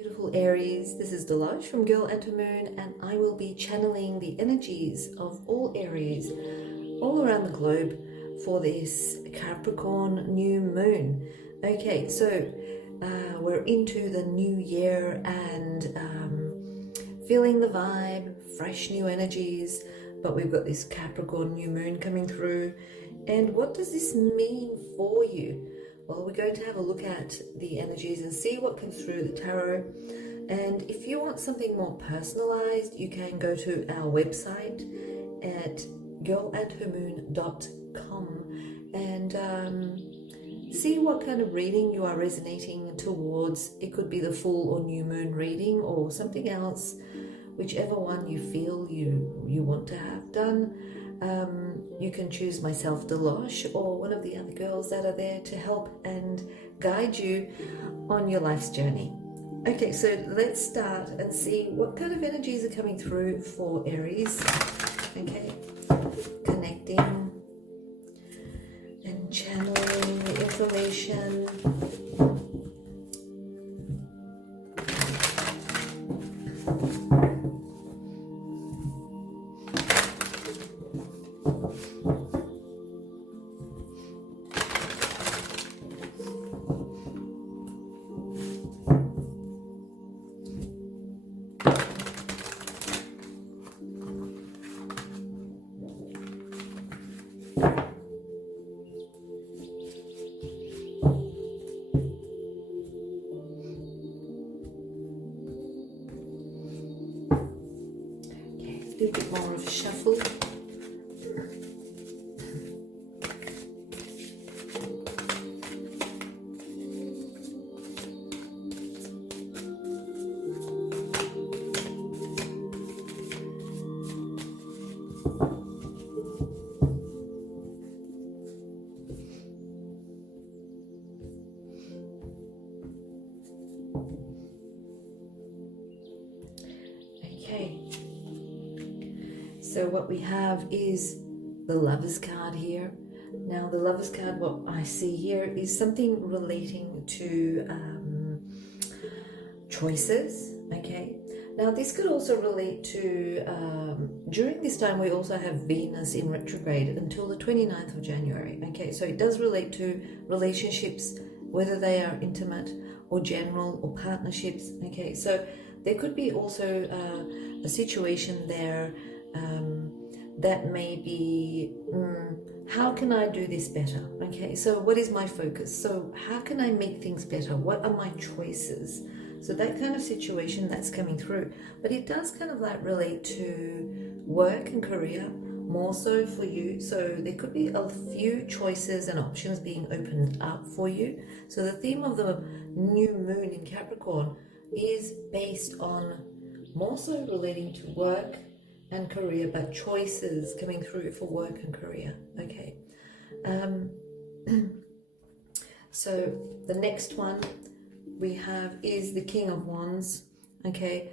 Beautiful Aries, this is Dilosh from Girl and Her Moon, and I will be channeling the energies of all Aries all around the globe for this Capricorn new moon. Okay, so we're into the new year and feeling the vibe, fresh new energies, but we've got this Capricorn new moon coming through. And what does this mean for you? Well, we're going to have a look at the energies and see what comes through the tarot. And if you want something more personalized, you can go to our website at girlandhermoon.com and see what kind of reading you are resonating towards. It could be the full or new moon reading or something else, whichever one you feel you want to have done. You can choose myself, Dilosh, or one of the other girls that are there to help and guide you on your life's journey. Okay, so let's start and see what kind of energies are coming through for Aries. Okay, connecting and channeling the information. A little bit more of a shuffle. Okay. So what we have is the Lover's card here. Now the Lover's card, what I see here is something relating to choices, okay? Now this could also relate to, during this time we also have Venus in retrograde until the 29th of January, okay? So it does relate to relationships, whether they are intimate or general or partnerships, okay? So there could be also a situation there that may be, how can I do this better? Okay, so what is my focus? So how can I make things better? What are my choices? So that kind of situation that's coming through. But it does kind of like relate to work and career, more so for you. So there could be a few choices and options being opened up for you. So the theme of the new moon in Capricorn is based on more so relating to work and career, but choices coming through for work and career. Okay. So the next one we have is the King of Wands. Okay.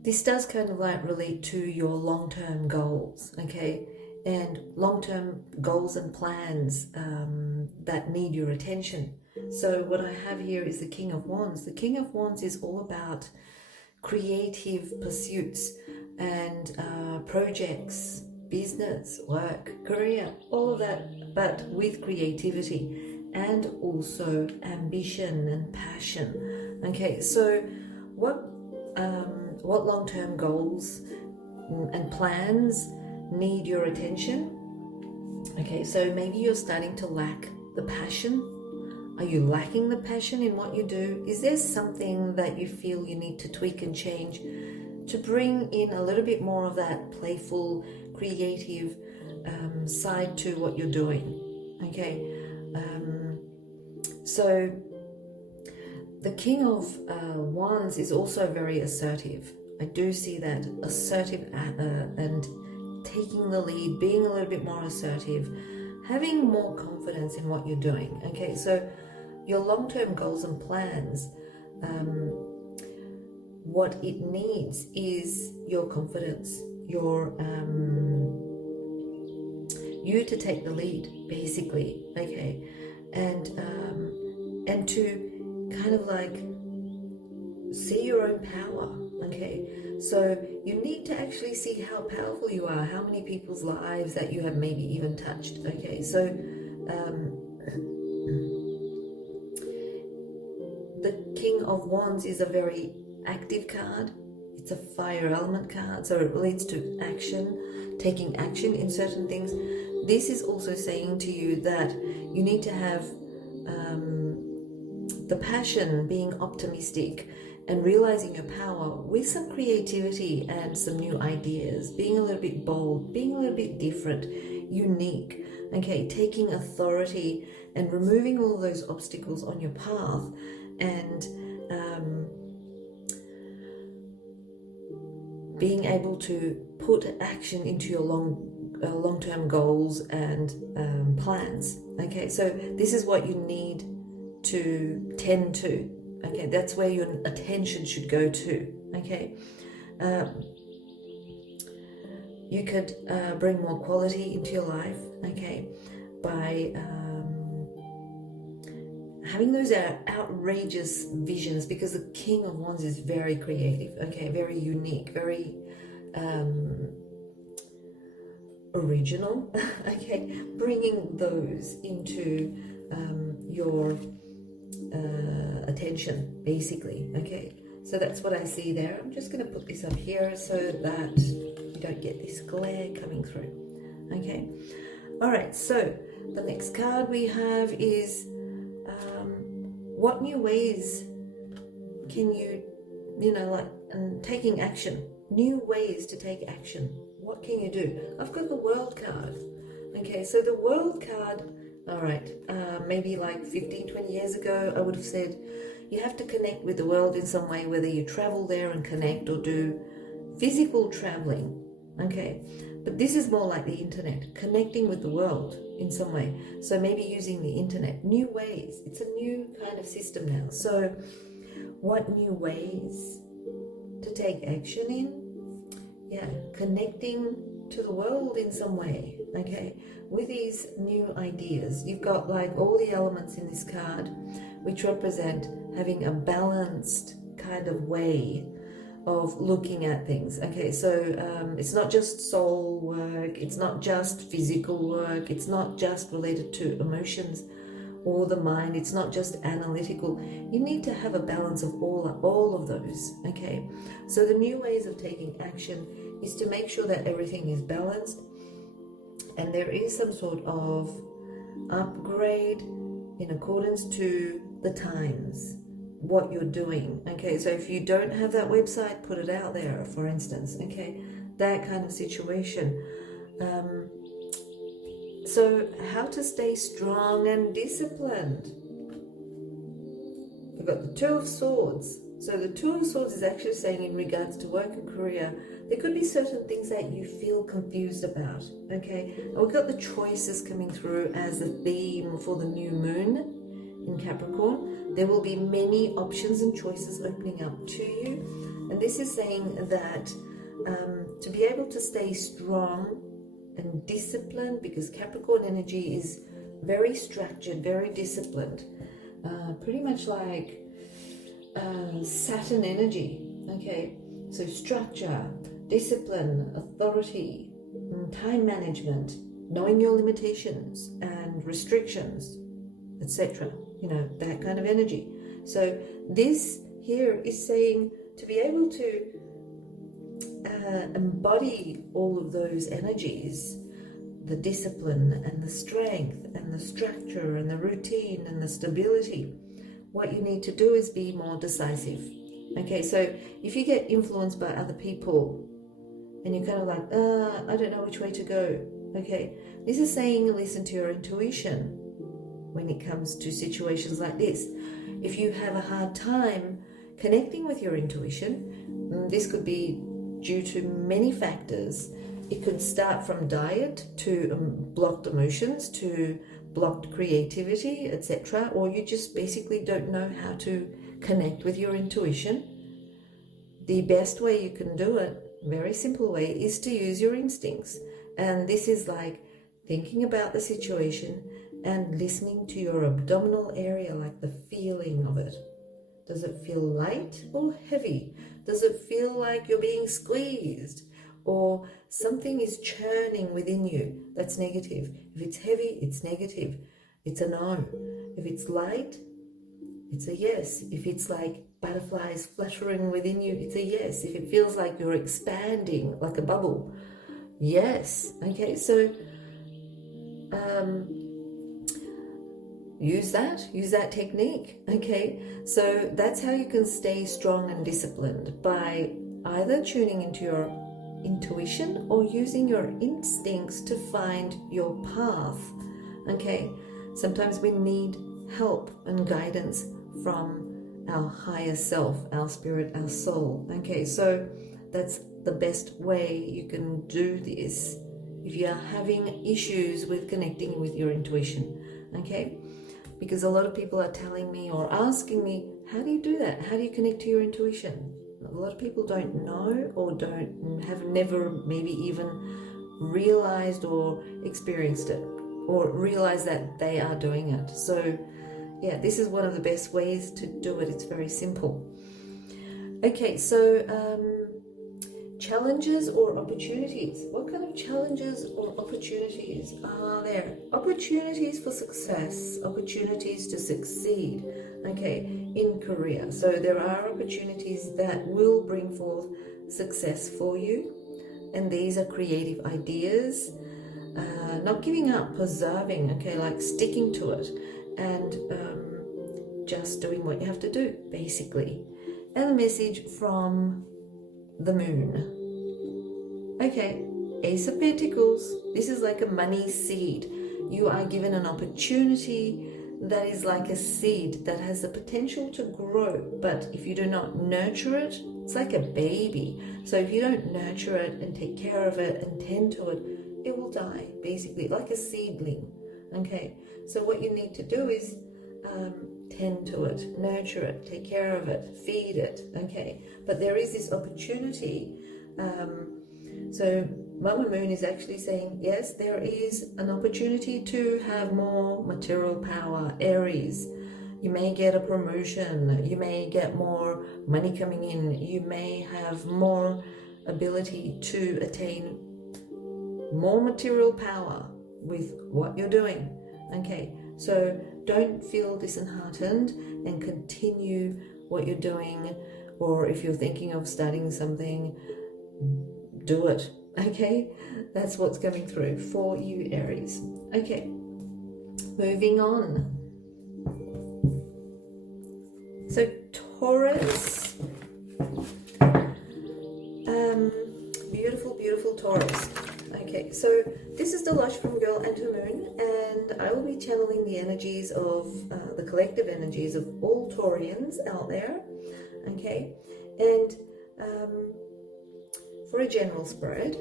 This does kind of like relate to your long-term goals. Okay. And long-term goals and plans that need your attention. So what I have here is the King of Wands. The King of Wands is all about creative pursuits and projects, business, work, career, all of that, but with creativity and also ambition and passion. Okay, so what long-term goals and plans need your attention? Okay, so maybe you're starting to lack the passion. Are you lacking the passion in what you do? Is there something that you feel you need to tweak and change to bring in a little bit more of that playful, creative side to what you're doing? Okay, so the King of Wands is also very assertive. I do see that assertive and taking the lead, being a little bit more assertive, having more confidence in what you're doing. Okay, so your long-term goals and plans, what it needs is your confidence, your you to take the lead, basically. Okay, and to kind of like see your own power. Okay, so you need to actually see how powerful you are, how many people's lives that you have maybe even touched. Okay, so the King of Wands is a very active card. It's a fire element card, so it relates to action, taking action in certain things. This is also saying to you that you need to have the passion, being optimistic and realizing your power with some creativity and some new ideas, being a little bit bold, being a little bit different, unique, okay, taking authority and removing all those obstacles on your path, and being able to put action into your long-term goals and plans. Okay, so this is what you need to tend to. Okay, that's where your attention should go to. Okay, you could bring more quality into your life. Okay, by having those outrageous visions, because the King of Wands is very creative. Okay, very unique, very original. Okay, bringing those into your attention, basically. Okay, so that's what I see there. I'm just going to put this up here so that you don't get this glare coming through. Okay, all right, so the next card we have is what new ways can you taking action, new ways to take action. What can you do? I've got the World card. Okay, so the World card, all right, maybe like 15-20 years ago I would have said you have to connect with the world in some way, whether you travel there and connect or do physical traveling. Okay, but this is more like the internet, connecting with the world in some way. So maybe using the internet, new ways. It's a new kind of system now. So what new ways to take action in? Yeah, connecting to the world in some way. Okay, with these new ideas, you've got like all the elements in this card which represent having a balanced kind of way of looking at things. Okay, so it's not just soul work, it's not just physical work, it's not just related to emotions or the mind, it's not just analytical. You need to have a balance of all of those. Okay, so the new ways of taking action is to make sure that everything is balanced and there is some sort of upgrade in accordance to the times, what you're doing. Okay, so if you don't have that website, put it out there, for instance. Okay, that kind of situation. So how to stay strong and disciplined. We've got the Two of Swords. So the Two of Swords is actually saying in regards to work and career, there could be certain things that you feel confused about. Okay, and we've got the choices coming through as a theme for the new moon in Capricorn. There will be many options and choices opening up to you, and this is saying that to be able to stay strong and disciplined, because Capricorn energy is very structured, very disciplined, pretty much like Saturn energy. Okay, so structure, discipline, authority, time management, knowing your limitations and restrictions, etc. You know, that kind of energy. So this here is saying to be able to embody all of those energies, the discipline and the strength and the structure and the routine and the stability, what you need to do is be more decisive. Okay, so if you get influenced by other people and you're kind of like, I don't know which way to go. Okay, this is saying listen to your intuition when it comes to situations like this. If you have a hard time connecting with your intuition, this could be due to many factors. It could start from diet to blocked emotions to blocked creativity, etc. Or you just basically don't know how to connect with your intuition. The best way you can do it, very simple way, is to use your instincts. And this is like thinking about the situation and listening to your abdominal area, like the feeling of it. Does it feel light or heavy? Does it feel like you're being squeezed? Or something is churning within you that's negative? If it's heavy, it's negative. It's a no. If it's light, it's a yes. If it's like butterflies fluttering within you, it's a yes. If it feels like you're expanding like a bubble, yes. Okay, so use that technique. Okay, so that's how you can stay strong and disciplined, by either tuning into your intuition or using your instincts to find your path. Okay, sometimes we need help and guidance from our higher self, our spirit, our soul. Okay, so that's the best way you can do this if you are having issues with connecting with your intuition. Okay, because a lot of people are telling me or asking me, how do you do that? How do you connect to your intuition? A lot of people don't know, or have never maybe even realized or experienced it, or realize that they are doing it. So yeah, this is one of the best ways to do it. It's very simple. Okay, so challenges or opportunities. What kind of challenges or opportunities are there? Opportunities for success, opportunities to succeed, okay, in career. So there are opportunities that will bring forth success for you, and these are creative ideas, not giving up, preserving, okay, like sticking to it, and just doing what you have to do, basically. And a message from the moon. Okay, Ace of Pentacles. This is like a money seed. You are given an opportunity that is like a seed that has the potential to grow, but if you do not nurture it, it's like a baby. So if you don't nurture it and take care of it and tend to it, it will die, basically, like a seedling. Okay, so what you need to do is tend to it, nurture it, take care of it, feed it. Okay, but there is this opportunity. So Mama Moon is actually saying, yes, there is an opportunity to have more material power. Aries, you may get a promotion, you may get more money coming in, you may have more ability to attain more material power with what you're doing. Okay, so don't feel disheartened and continue what you're doing, or if you're thinking of starting something, do it. Okay, that's what's coming through for you, Aries. Okay, moving on. So Taurus, beautiful Taurus. Okay, so this is Dilosh from Girl and Her Moon, and I will be channeling the energies of the collective energies of all Taurians out there. Okay, and for a general spread,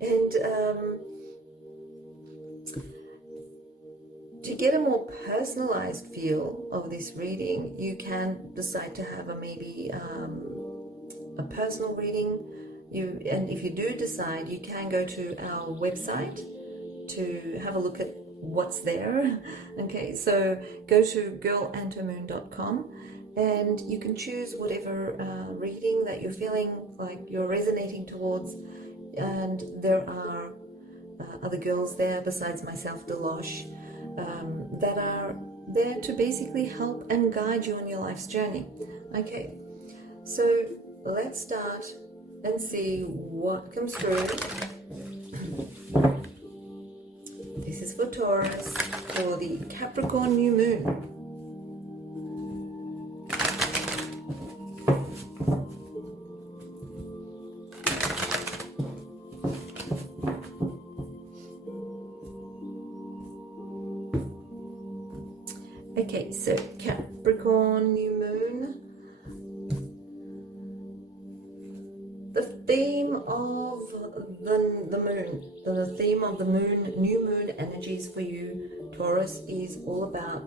and to get a more personalized feel of this reading, you can decide to have maybe a personal reading. And if you do decide, you can go to our website to have a look at what's there. Okay, so go to girlandhermoon.com and you can choose whatever reading that you're feeling like you're resonating towards. And there are other girls there besides myself, Dilosh, that are there to basically help and guide you on your life's journey. Okay, so let's start and see what comes through. This is for Taurus, for the Capricorn new moon. Okay, so Capricorn new moon. The theme of the moon, the theme of the moon, new moon energies for you, Taurus, is all about,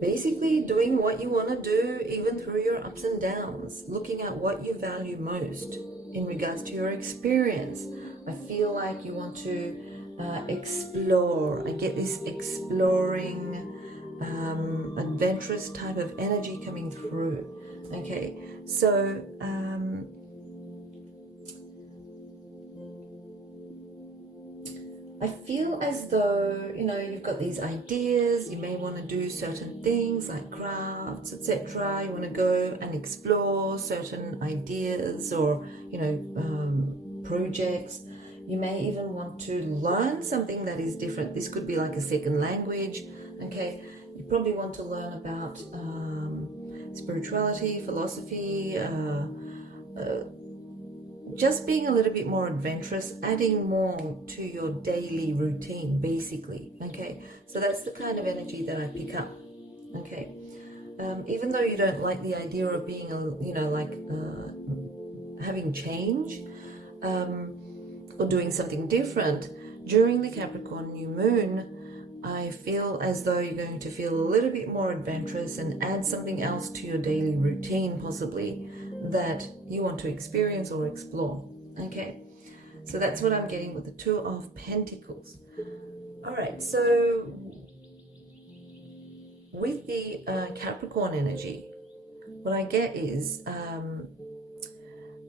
basically doing what you want to do even through your ups and downs, looking at what you value most in regards to your experience. I feel like you want to explore. I get this exploring adventurous type of energy coming through. Okay, so I feel as though, you know, you've got these ideas, you may want to do certain things like crafts, etc. You want to go and explore certain ideas or, you know, projects. You may even want to learn something that is different. This could be like a second language, okay? You probably want to learn about spirituality, philosophy, just being a little bit more adventurous, adding more to your daily routine, basically, okay? So that's the kind of energy that I pick up, okay? Even though you don't like the idea of being, you know, like having change or doing something different, during the Capricorn new moon, I feel as though you're going to feel a little bit more adventurous and add something else to your daily routine, possibly, that you want to experience or explore, okay? So that's what I'm getting with the Two of Pentacles. All right, so with the Capricorn energy, what I get is,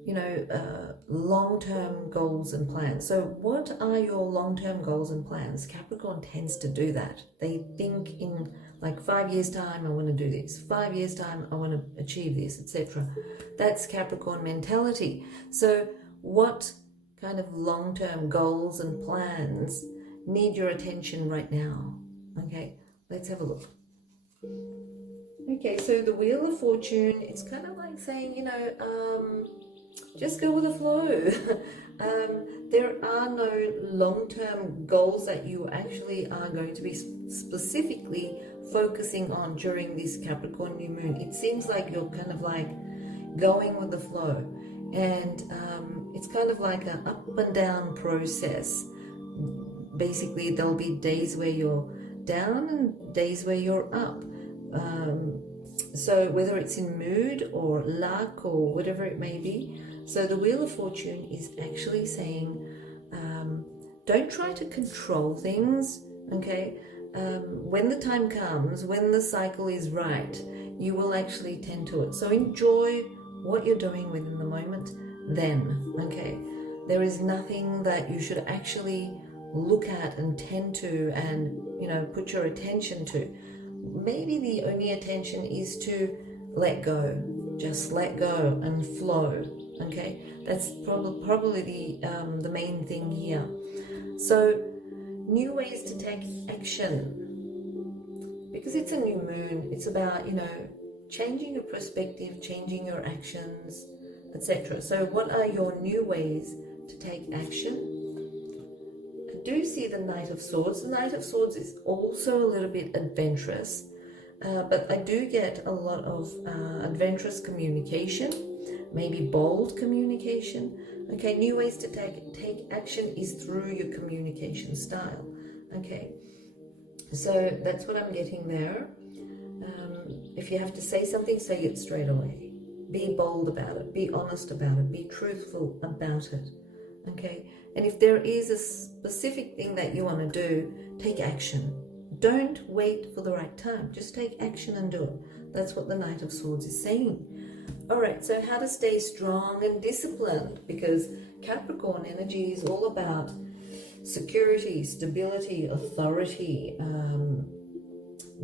you know, long-term goals and plans. So what are your long-term goals and plans? Capricorn tends to do that. They think in like 5 years time, I want to do this. 5 years time, I want to achieve this, etc. That's Capricorn mentality. So what kind of long-term goals and plans need your attention right now? Okay, let's have a look. Okay, so the Wheel of Fortune, it's kind of like saying, you know, just go with the flow. There are no long-term goals that you actually are going to be specifically focusing on during this Capricorn new moon. It seems like you're kind of like going with the flow, and it's kind of like an up and down process. Basically, there'll be days where you're down and days where you're up. So whether it's in mood or luck or whatever it may be. So the Wheel of Fortune is actually saying, don't try to control things, okay? When the time comes, when the cycle is right, you will actually tend to it. So enjoy what you're doing within the moment then, okay? There is nothing that you should actually look at and tend to and, you know, put your attention to. Maybe the only attention is to let go. Just let go and flow, okay? That's probably the main thing here. So new ways to take action, because it's a new moon. It's about, you know, changing your perspective, changing your actions, etc. So what are your new ways to take action? I do see the Knight of Swords. The Knight of Swords is also a little bit adventurous, but I do get a lot of adventurous communication, maybe bold communication. Okay, new ways to take action is through your communication style. Okay, so that's what I'm getting there. If you have to say something, say it straight away. Be bold about it. Be honest about it. Be truthful about it. Okay, and if there is a specific thing that you want to do, take action. Don't wait for the right time. Just take action and do it. That's what the Knight of Swords is saying. All right, so how to stay strong and disciplined, because Capricorn energy is all about security, stability, authority,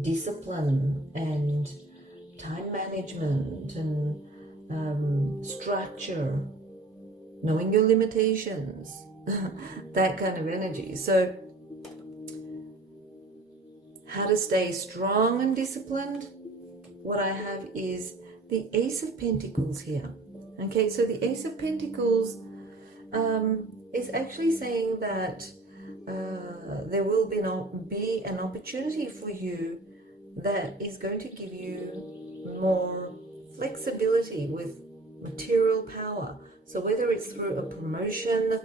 discipline, and time management, and structure, knowing your limitations, that kind of energy. So how to stay strong and disciplined, what I have is the Ace of Pentacles here. Okay, so the Ace of Pentacles is actually saying that there will be an opportunity for you that is going to give you more flexibility with material power. So whether it's through a promotion,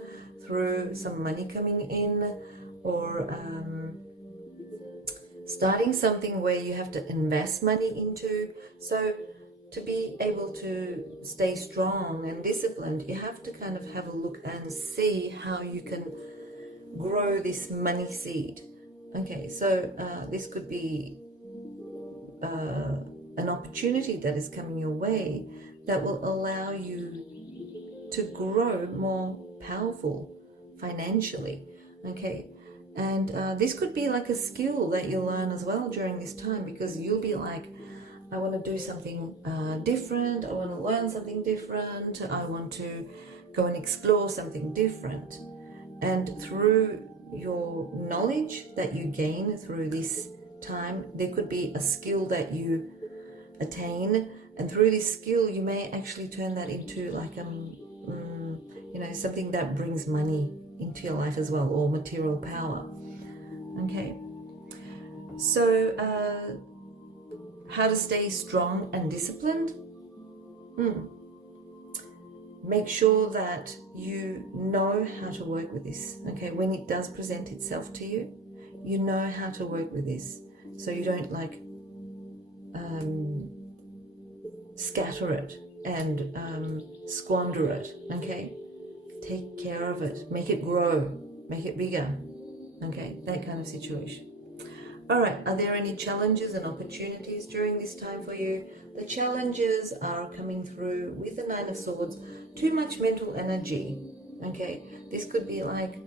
through some money coming in, or starting something where you have to invest money into. So to be able to stay strong and disciplined, you have to kind of have a look and see how you can grow this money seed. Okay, so this could be an opportunity that is coming your way that will allow you to grow more powerful financially, okay? And this could be like a skill that you'll learn as well during this time, because you'll be like, I want to do something different, I want to learn something different, I want to go and explore something different. And through your knowledge that you gain through this time, there could be a skill that you attain, and through this skill you may actually turn that into like something that brings money into your life as well, or material power. Okay, so how to stay strong and disciplined? Make sure that you know how to work with this. Okay, when it does present itself to you, you know how to work with this, so you don't like scatter it and squander it. Okay, take care of it, make it grow, make it bigger. Okay, that kind of situation. All right, are there any challenges and opportunities during this time for you? The challenges are coming through with the Nine of Swords. Too much mental energy. Okay, this could be like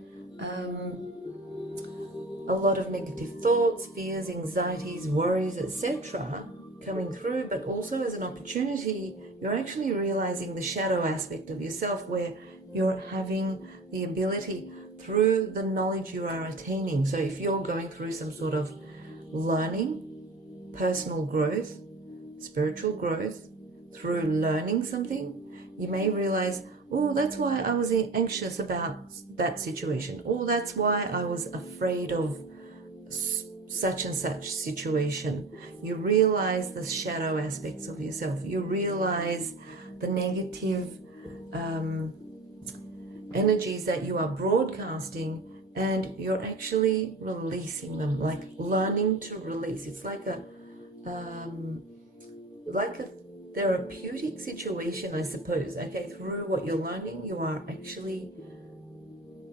a lot of negative thoughts, fears, anxieties, worries, etc. coming through, but also as an opportunity, you're actually realizing the shadow aspect of yourself, where you're having the ability through the knowledge you are attaining. So if you're going through some sort of learning, personal growth, spiritual growth, through learning something, you may realize, oh, that's why I was anxious about that situation. Oh, that's why I was afraid of such and such situation. You realize the shadow aspects of yourself. You realize the negative energies that you are broadcasting, and you're actually releasing them, like learning to release. It's like a therapeutic situation, I suppose. Okay, through what you're learning, you are actually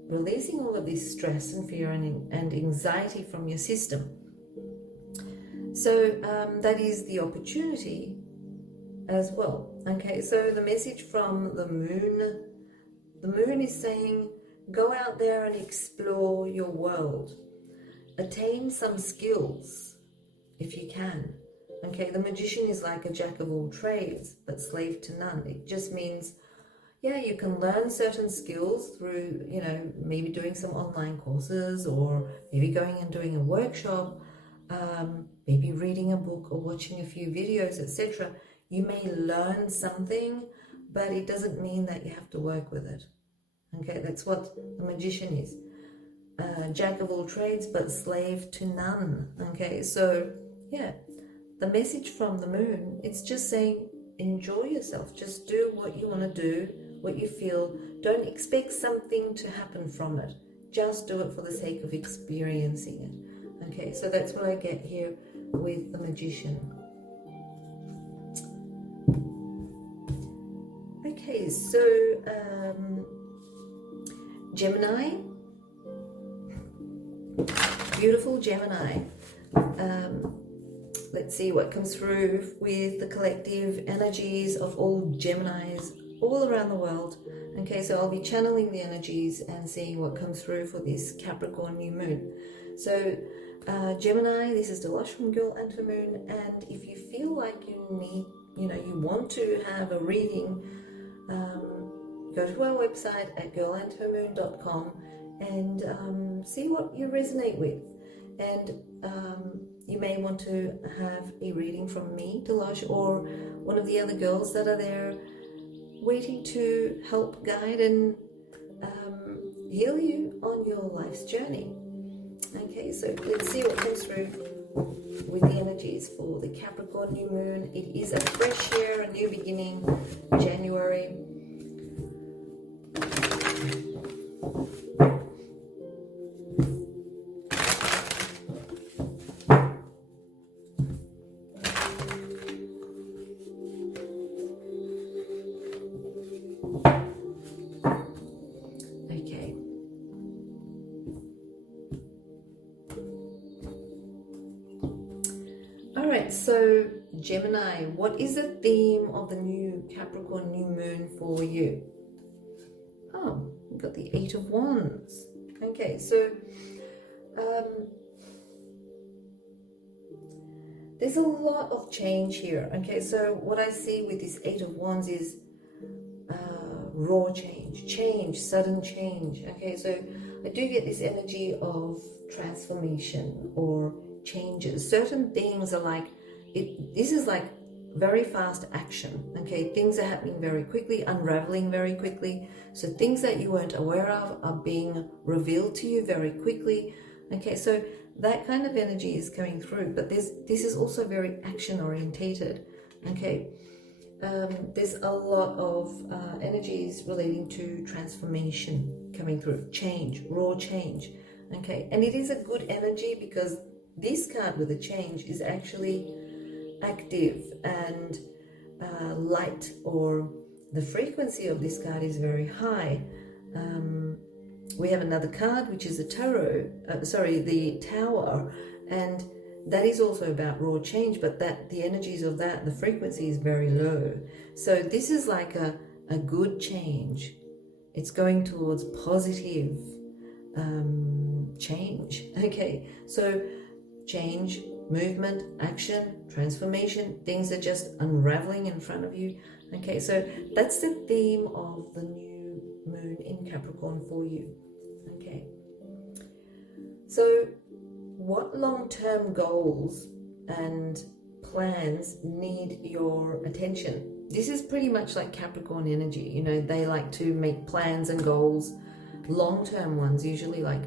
releasing all of this stress and fear and anxiety from your system. So that is the opportunity as well. Okay, so the message from the moon is saying, go out there and explore your world. Attain some skills if you can. Okay, the magician is like a jack of all trades, but slave to none. It just means, yeah, you can learn certain skills through, maybe doing some online courses, or maybe going and doing a workshop, maybe reading a book or watching a few videos, etc. You may learn something, but it doesn't mean that you have to work with it. Okay, that's what the magician is. Jack of all trades, but slave to none. Okay, so yeah, the message from the moon, it's just saying, enjoy yourself. Just do what you want to do, what you feel. Don't expect something to happen from it. Just do it for the sake of experiencing it. Okay, so that's what I get here with the magician. Okay, so Gemini, beautiful Gemini. Let's see what comes through with the collective energies of all Geminis all around the world. Okay, so I'll be channeling the energies and seeing what comes through for this Capricorn new moon. So Gemini, this is Dilosh from Girl and Her Moon, and if you feel like you need, you want to have a reading, go to our website at girlandhermoon.com and see what you resonate with. And you may want to have a reading from me, Dilosh, or one of the other girls that are there waiting to help guide and heal you on your life's journey. Okay, so let's see what comes through with the energies for the Capricorn new moon. It is a fresh year, a new beginning, January. right, so Gemini, what is the theme of the new Capricorn new moon for you? Oh, we've got the Eight of Wands. Okay, so there's a lot of change here. Okay, so what I see with this Eight of Wands is raw change, sudden change. Okay, so I do get this energy of transformation or changes. Certain things are like, this is like very fast action. Okay, things are happening very quickly, unraveling very quickly. So things that you weren't aware of are being revealed to you very quickly. Okay, so that kind of energy is coming through, but this is also very action orientated. Okay, there's a lot of energies relating to transformation coming through, change, raw change. Okay, and it is a good energy because this card with the change is actually active and light, or the frequency of this card is very high. We have another card which is a the Tower, and that is also about raw change, but the energies of that, the frequency is very low. So this is like a good change. It's going towards positive change. Okay, so change, movement, action, transformation, things are just unraveling in front of you. Okay, so that's the theme of the new moon in Capricorn for you. Okay, so what long-term goals and plans need your attention? This is pretty much like Capricorn energy. You know, they like to make plans and goals, long-term ones, usually like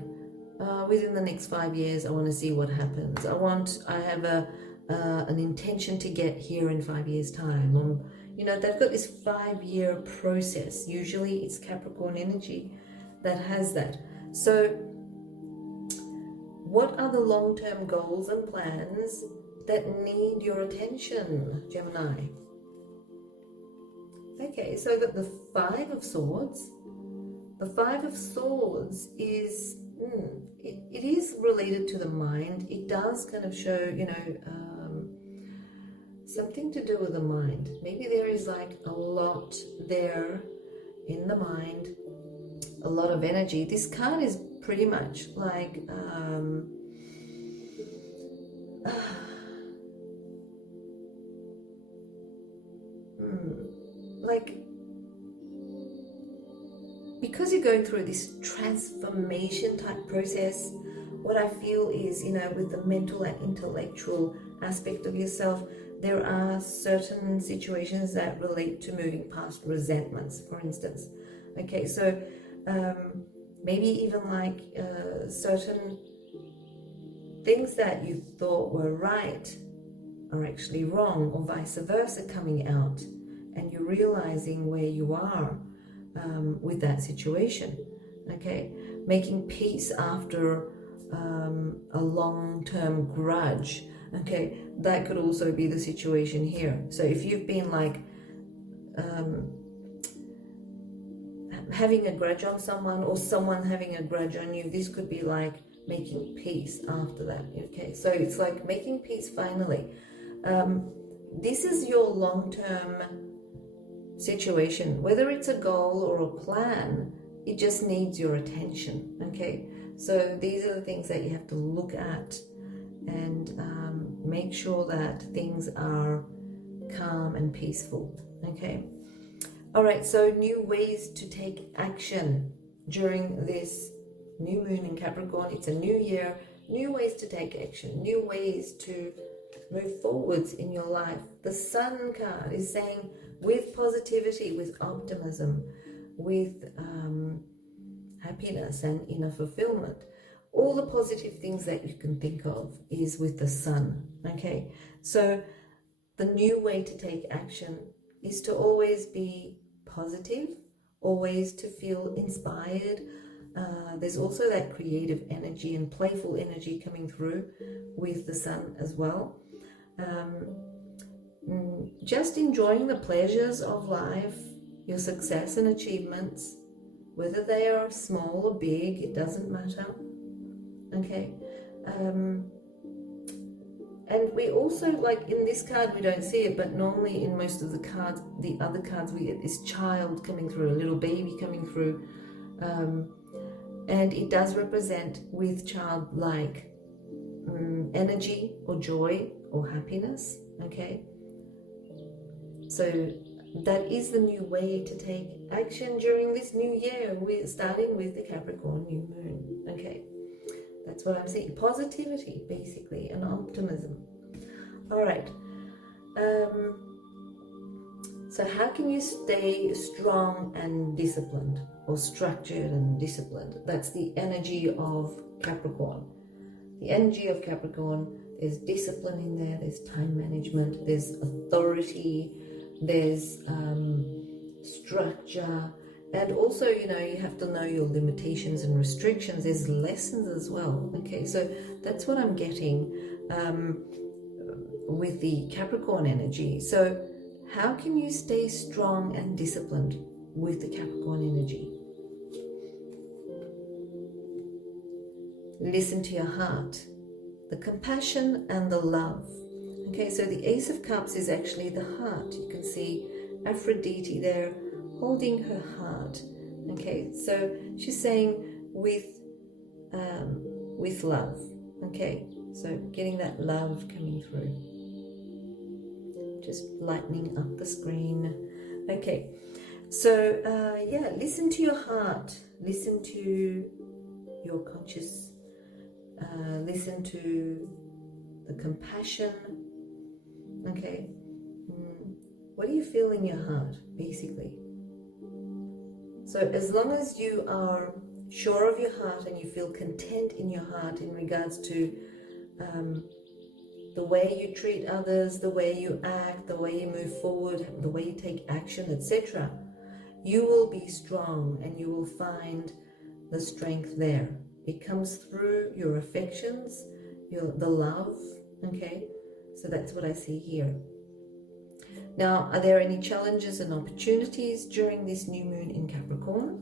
within the next 5 years, I want to see what happens. I have an intention to get here in 5 years' time. You know, they've got this 5-year process. Usually it's Capricorn energy that has that. So what are the long-term goals and plans that need your attention, Gemini? Okay, so I've got the Five of Swords. The Five of Swords is, it is related to the mind. It does kind of show, you know, something to do with the mind. Maybe there is like a lot there in the mind, a lot of energy. This card is pretty much like like, because you're going through this transformation type process, what I feel is, you know, with the mental and intellectual aspect of yourself, there are certain situations that relate to moving past resentments, for instance. Okay, so maybe even like certain things that you thought were right are actually wrong, or vice versa coming out, and you're realizing where you are with that situation. Okay, making peace after a long-term grudge. Okay, that could also be the situation here. So if you've been like having a grudge on someone, or someone having a grudge on you, this could be like making peace after that. Okay, so it's like making peace finally. This is your long-term situation, whether it's a goal or a plan, it just needs your attention. Okay, so these are the things that you have to look at and make sure that things are calm and peaceful. Okay, all right, so new ways to take action during this new moon in Capricorn. It's a new year, new ways to take action, new ways to move forwards in your life. The Sun card is saying, with positivity, with optimism, with happiness and inner fulfillment. All the positive things that you can think of is with the Sun. Okay, so the new way to take action is to always be positive, always to feel inspired. There's also that creative energy and playful energy coming through with the Sun as well. Just enjoying the pleasures of life, your success and achievements, whether they are small or big, it doesn't matter. Okay, And we also, like in this card, we don't see it, but normally in most of the cards, the other cards, we get this child coming through, a little baby coming through. And it does represent with childlike energy or joy or happiness, okay? So that is the new way to take action during this new year. We're starting with the Capricorn new moon, okay? That's what I'm seeing. Positivity, basically, and optimism. All right. So how can you stay strong and disciplined, or structured and disciplined? That's the energy of Capricorn. The energy of Capricorn, there's discipline in there, there's time management, there's authority, there's structure, and also, you know, you have to know your limitations and restrictions. There's lessons as well, okay? So that's what I'm getting with the Capricorn energy. So how can you stay strong and disciplined with the Capricorn energy? Listen to your heart, the compassion and the love. Okay, so the Ace of Cups is actually the heart. You can see Aphrodite there holding her heart. Okay, so she's saying with love. Okay, so getting that love coming through. Just lightening up the screen. Okay, so yeah, listen to your heart. Listen to your conscious. Listen to the compassion. Okay, what do you feel in your heart, basically? So as long as you are sure of your heart and you feel content in your heart in regards to the way you treat others, the way you act, the way you move forward, the way you take action, etc., you will be strong and you will find the strength there. It comes through your affections, the love, okay? So that's what I see here. Now, are there any challenges and opportunities during this new moon in Capricorn?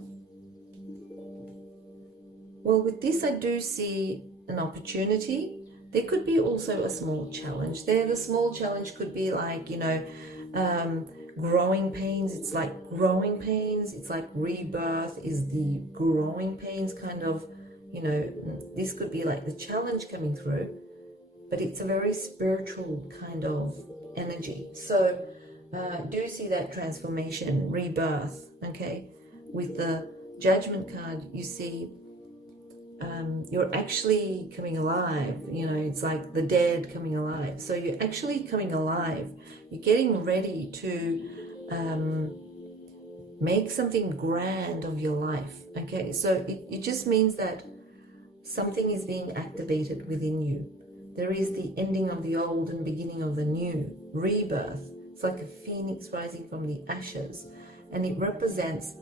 Well, with this, I do see an opportunity. There could be also a small challenge there. The small challenge could be like, you know, growing pains. It's like growing pains. It's like rebirth is the growing pains kind of, you know, this could be like the challenge coming through, but it's a very spiritual kind of energy. So do see that transformation, rebirth, okay? With the Judgment card, you see you're actually coming alive. You know, it's like the dead coming alive. So you're actually coming alive. You're getting ready to make something grand of your life, okay? So it just means that something is being activated within you. There is the ending of the old and beginning of the new, rebirth. It's like a phoenix rising from the ashes, and it represents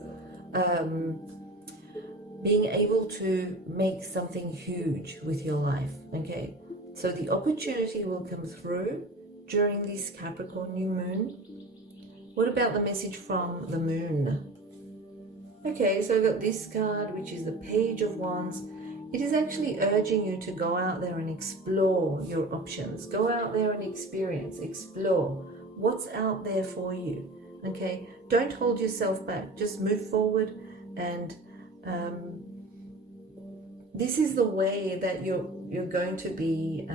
being able to make something huge with your life, okay? So the opportunity will come through during this Capricorn new moon. What about the message from the moon? Okay, so I've got this card, which is the Page of Wands. It is actually urging you to go out there and explore your options. Go out there and experience, explore what's out there for you, okay? Don't hold yourself back. Just move forward, and this is the way that you're going to be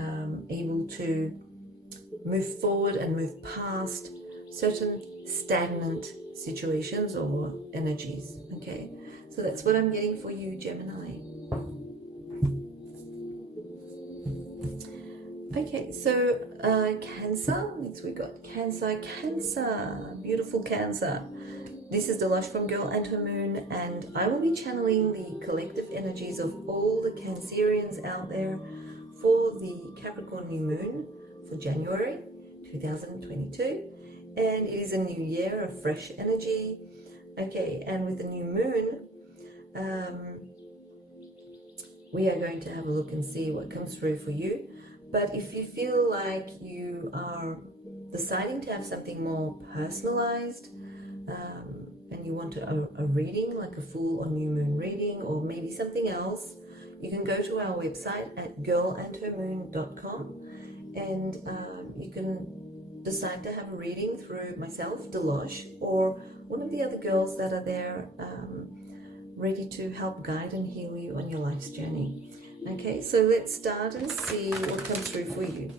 able to move forward and move past certain stagnant situations or energies, okay? So that's what I'm getting for you, Gemini. Okay, so Cancer, next we got Cancer, beautiful Cancer. This is Dilosh from Girl and Her Moon, and I will be channeling the collective energies of all the Cancerians out there for the Capricorn new moon for January 2022. And it is a new year, a fresh energy. Okay, and with the new moon, we are going to have a look and see what comes through for you. But if you feel like you are deciding to have something more personalized, and you want a reading, like a full or new moon reading, or maybe something else, you can go to our website at girlandhermoon.com, and you can decide to have a reading through myself, Dilosh, or one of the other girls that are there ready to help guide and heal you on your life's journey. Okay, so let's start and see what comes through for you.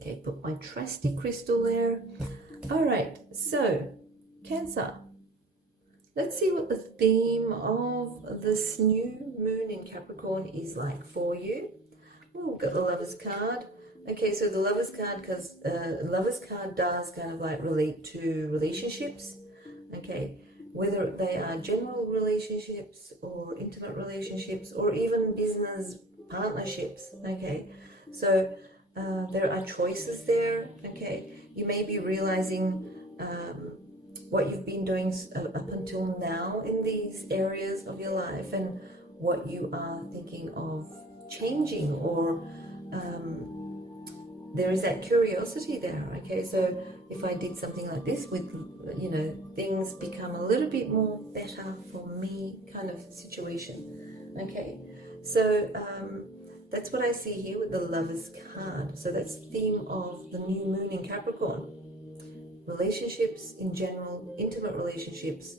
Okay, put my trusty crystal there. All right, so Cancer. Let's see what the theme of this new moon in Capricorn is like for you. Oh, we've got the Lover's card. Okay, so the Lover's card, because Lover's card does kind of like relate to relationships. Okay, whether they are general relationships or intimate relationships or even business partnerships. Okay, so there are choices there. Okay, you may be realizing what you've been doing up until now in these areas of your life and what you are thinking of changing, or there is that curiosity there. Okay, so if I did something like this with, you know, things become a little bit more better for me kind of situation. Okay, so that's what I see here with the Lover's card. So that's the theme of the new moon in Capricorn. Relationships in general, intimate relationships,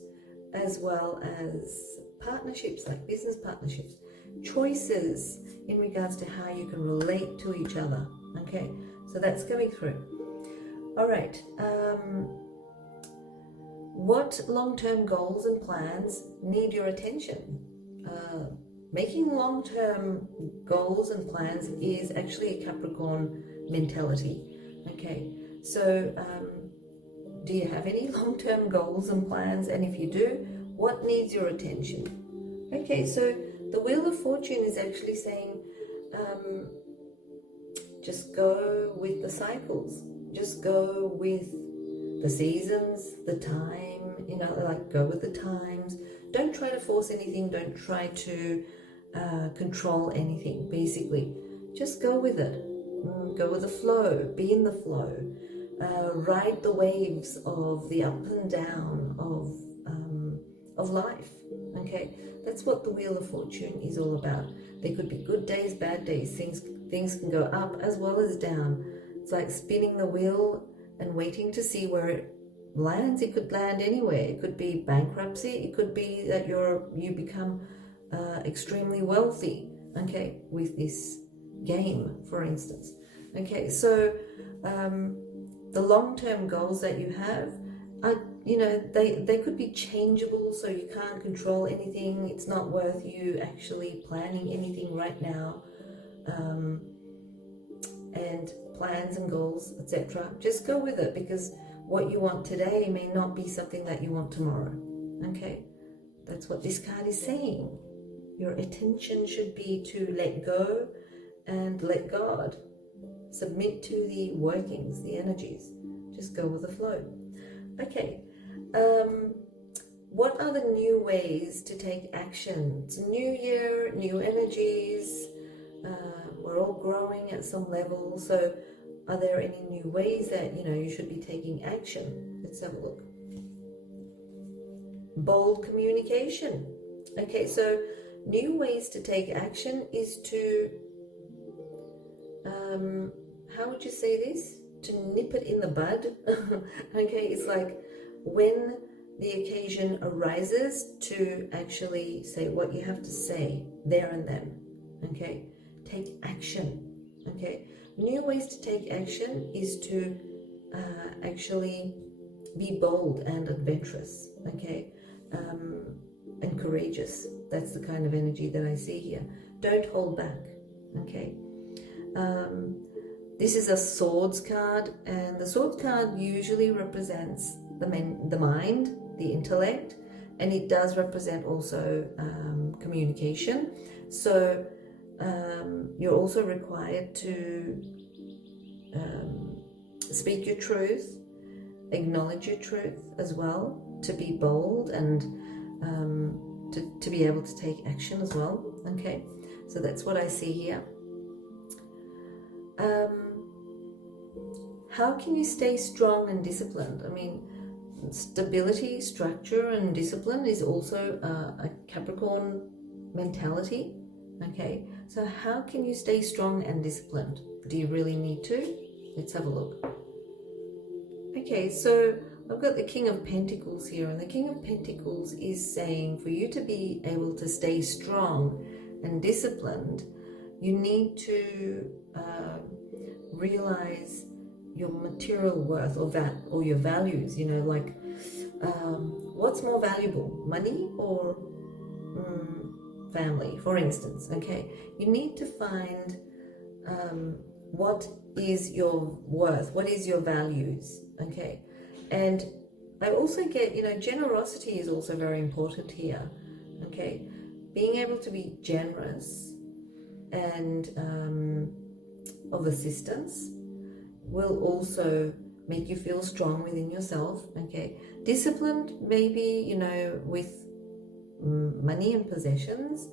as well as partnerships like business partnerships. Choices in regards to how you can relate to each other. Okay, so that's coming through. All right. What long-term goals and plans need your attention? Making long-term goals and plans is actually a Capricorn mentality. Okay, so do you have any long-term goals and plans? And if you do, what needs your attention? Okay, so the Wheel of Fortune is actually saying just go with the cycles. Just go with the seasons, the time, you know, like go with the times. Don't try to force anything. Don't try to control anything, basically. Just go with it. Go with the flow. Be in the flow. Ride the waves of the up and down of life. Okay, that's what the Wheel of Fortune is all about. There could be good days, bad days. Things can go up as well as down. It's like spinning the wheel and waiting to see where it lands. It could land anywhere. It could be bankruptcy. It could be that you become extremely wealthy. Okay, with this game, for instance. Okay, so the long-term goals that you have are, you know, they could be changeable, so you can't control anything. It's not worth you actually planning anything right now. And plans and goals, etc. Just go with it, because what you want today may not be something that you want tomorrow. Okay, that's what this card is saying. Your attention should be to let go and let God. Submit to the workings, the energies. Just go with the flow. Okay, what are the new ways to take action? It's a new year, new energies. We're all growing at some level. So are there any new ways that, you know, you should be taking action? Let's have a look. Bold communication. Okay, so new ways to take action is to, how would you say this? To nip it in the bud. Okay, it's like when the occasion arises to actually say what you have to say there and then. Okay, take action. Okay, new ways to take action is to actually be bold and adventurous. Okay, and courageous. That's the kind of energy that I see here. Don't hold back. Okay. This is a swords card, and the swords card usually represents the mind, the intellect, and it does represent also communication. So You're also required to speak your truth, acknowledge your truth as well, to be bold and to be able to take action as well. Okay, so that's what I see here. How can you stay strong and disciplined? I mean, stability, structure, and discipline is also a Capricorn mentality. Okay, so how can you stay strong and disciplined? Do you really need to? Let's have a look. Okay, so I've got the King of Pentacles here, and the King of Pentacles is saying for you to be able to stay strong and disciplined, you need to realize your material worth or your values, you know, like what's more valuable, money or family, for instance. Okay, you need to find what is your worth, what is your values. Okay, and I also get, you know, generosity is also very important here. Okay, being able to be generous and of assistance will also make you feel strong within yourself. Okay, disciplined maybe, you know, with money and possessions.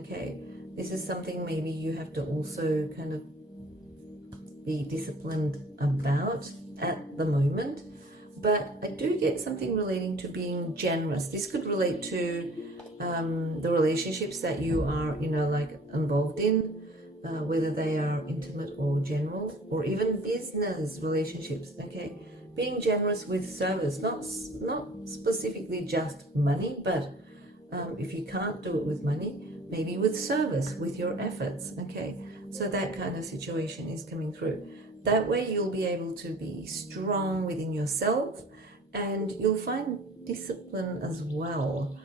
Okay, this is something maybe you have to also kind of be disciplined about at the moment. But I do get something relating to being generous. This could relate to the relationships that you are, you know, like involved in, whether they are intimate or general, or even business relationships. Okay, being generous with service, not specifically just money, but if you can't do it with money, maybe with service, with your efforts. Okay, so that kind of situation is coming through. That way you'll be able to be strong within yourself, and you'll find discipline as well.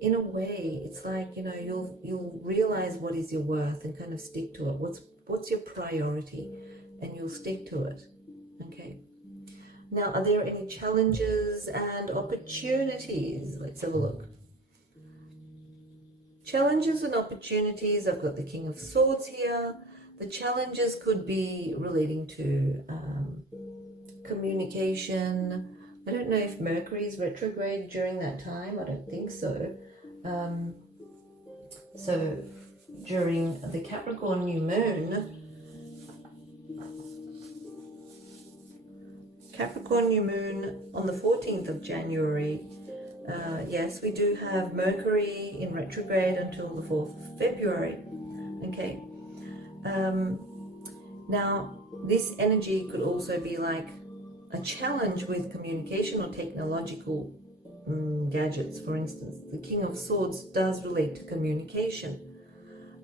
In a way, it's like, you know, you'll realize what is your worth and kind of stick to it. What's your priority, and you'll stick to it. Okay. Now, are there any challenges and opportunities? Let's have a look. Challenges and opportunities. I've got the King of Swords here. The challenges could be relating to communication. I don't know if Mercury is retrograde during that time. I don't think so. So during the Capricorn new moon, on the 14th of January, yes, we do have Mercury in retrograde until the 4th of February. Okay. Now, this energy could also be like a challenge with communication or technological gadgets, for instance. The King of Swords does relate to communication.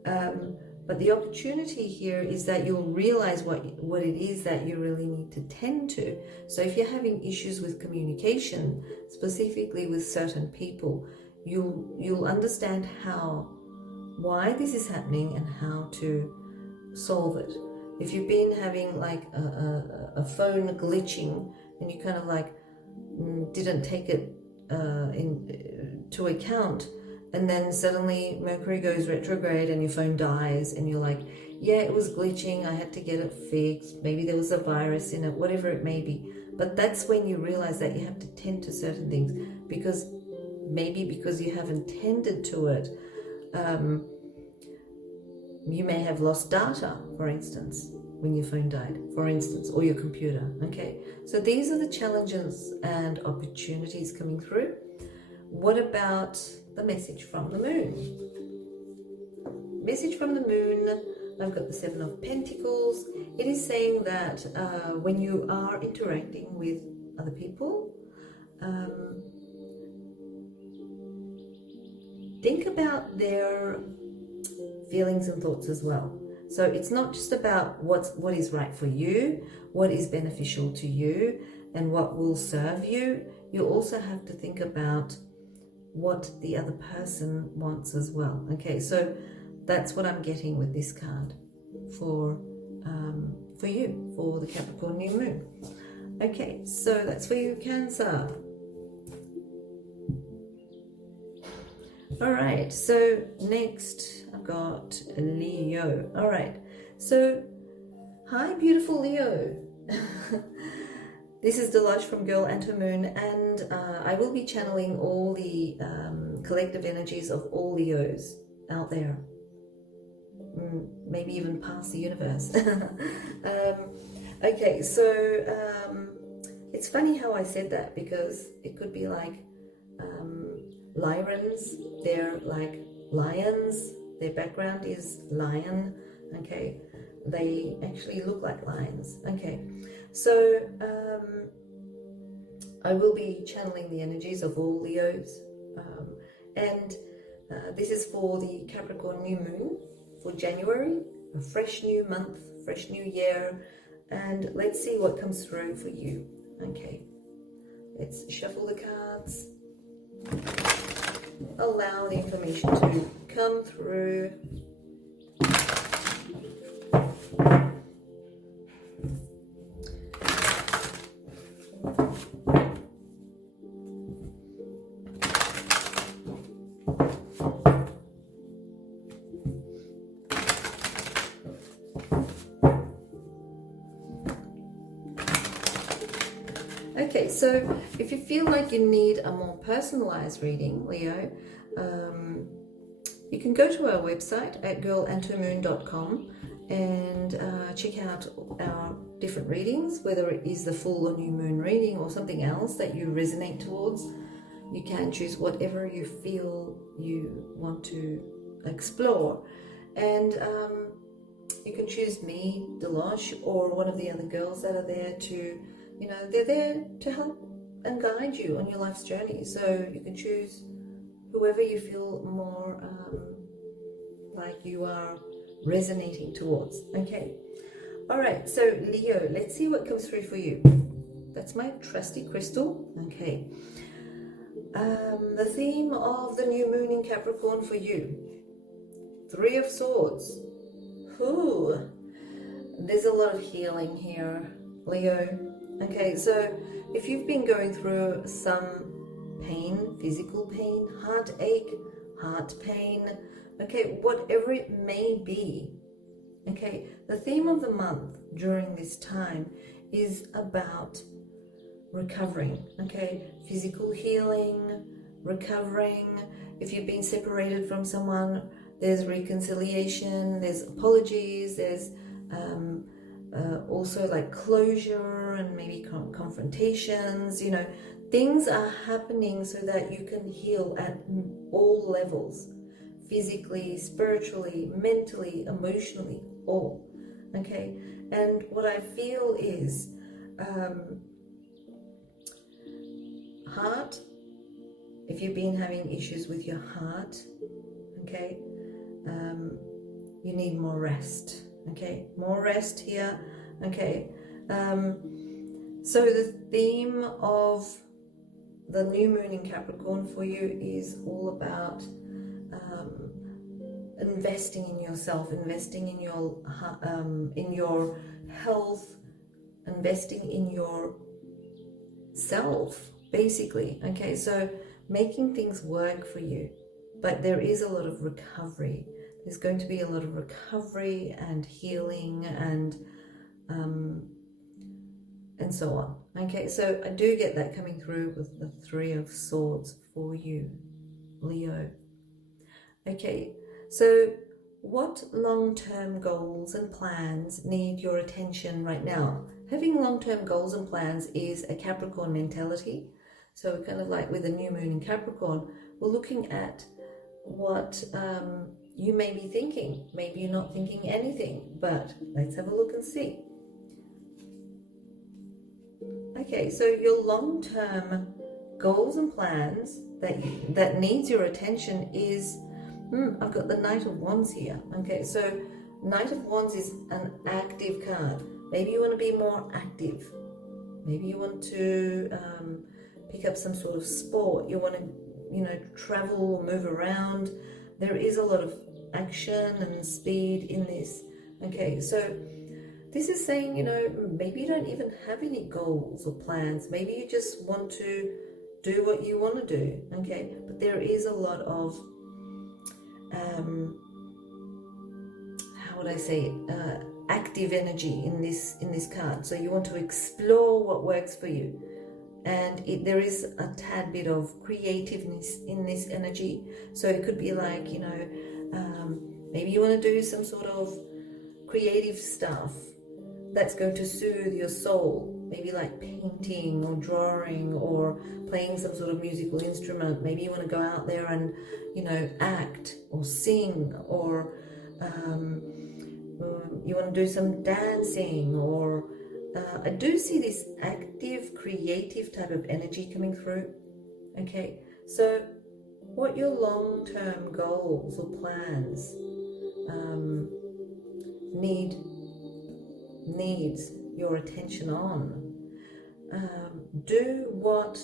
But the opportunity here is that you'll realize what it is that you really need to tend to. So if you're having issues with communication, specifically with certain people, you'll understand why this is happening and how to solve it. If you've been having like a phone glitching and you kind of like didn't take it to account, and then suddenly Mercury goes retrograde and your phone dies, and you're like, yeah, it was glitching, I had to get it fixed, maybe there was a virus in it, whatever it may be. But that's when you realize that you have to tend to certain things, because you haven't tended to it. You may have lost data, for instance, when your phone died, for instance, or your computer. Okay, so these are the challenges and opportunities coming through. What about the message from the moon? Message from the moon, I've got the Seven of Pentacles. It is saying that when you are interacting with other people, think about their feelings and thoughts as well. So it's not just about what is right for you, what is beneficial to you, and what will serve you. You also have to think about what the other person wants as well. Okay, so that's what I'm getting with this card for you, for the Capricorn new moon. Okay, so that's for you, Cancer. All right, so next I've got Leo. All right, so hi, beautiful Leo. This is Dilosh from Girl and Her Moon, and I will be channeling all the collective energies of all Leos out there, maybe even past the universe. Okay, so it's funny how I said that, because it could be like Lyrans, they're like lions, their background is lion, okay, they actually look like lions, okay, so I will be channeling the energies of all Leos, and this is for the Capricorn new moon for January, a fresh new month, fresh new year, and let's see what comes through for you. Okay, let's shuffle the cards, allow the information to come through. Okay, so if you feel like you need a more personalized reading, Leo, you can go to our website at girlandhermoon.com and check out our different readings, whether it is the full or new moon reading or something else that you resonate towards. You can choose whatever you feel you want to explore, and you can choose me, Dilosh, or one of the other girls that are there to, you know, they're there to help and guide you on your life's journey. So you can choose whoever you feel more like you are resonating towards. Okay, all right, so Leo, let's see what comes through for you. That's my trusty crystal. Okay, the theme of the new moon in Capricorn for you, Three of Swords. Ooh, there's a lot of healing here, Leo. Okay, so if you've been going through some pain, physical pain, heartache, heart pain, okay, whatever it may be, okay, the theme of the month during this time is about recovering, okay, physical healing, recovering. If you've been separated from someone, there's reconciliation, there's apologies, there's also like closure and maybe confrontations, you know, things are happening so that you can heal at all levels, physically, spiritually, mentally, emotionally, all. Okay, and what I feel is heart, if you've been having issues with your heart, okay, you need more rest. Okay, more rest here. Okay, so the theme of the new moon in Capricorn for you is all about investing in yourself, investing in your health, investing in your self, basically. Okay, so making things work for you, but there is a lot of recovery. There's going to be a lot of recovery and healing and so on. Okay, so I do get that coming through with the Three of Swords for you, Leo. Okay, so what long-term goals and plans need your attention right now? Having long-term goals and plans is a Capricorn mentality. So kind of like with the new moon in Capricorn, we're looking at what you may be thinking. Maybe you're not thinking anything, but let's have a look and see. Okay, so your long-term goals and plans that needs your attention is, I've got the Knight of Wands here. Okay, so Knight of Wands is an active card. Maybe you want to be more active. Maybe you want to pick up some sort of sport. You want to, you know, travel or move around. There is a lot of action and speed in this. Okay, so this is saying, you know, maybe you don't even have any goals or plans. Maybe you just want to do what you want to do. Okay, but there is a lot of how would I say it, active energy in this card. So you want to explore what works for you, and there is a tad bit of creativeness in this energy. So it could be like, you know, maybe you want to do some sort of creative stuff that's going to soothe your soul, maybe like painting or drawing or playing some sort of musical instrument. Maybe you want to go out there and, you know, act or sing, or you want to do some dancing, or I do see this active, creative type of energy coming through. Okay, so what your long-term goals or plans needs your attention on. Do what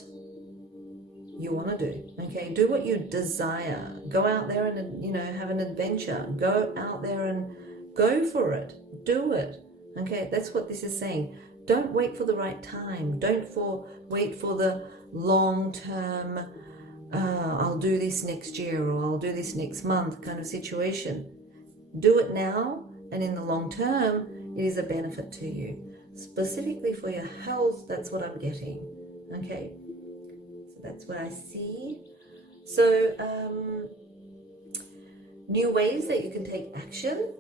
you want to do. Okay, do what you desire. Go out there and, you know, have an adventure. Go out there and go for it. Do it. Okay, that's what this is saying. Don't wait for the right time. Don't wait for the long-term, I'll do this next year or I'll do this next month kind of situation. Do it now, and in the long term, it is a benefit to you. Specifically for your health, that's what I'm getting. Okay, so that's what I see. So, new ways that you can take action.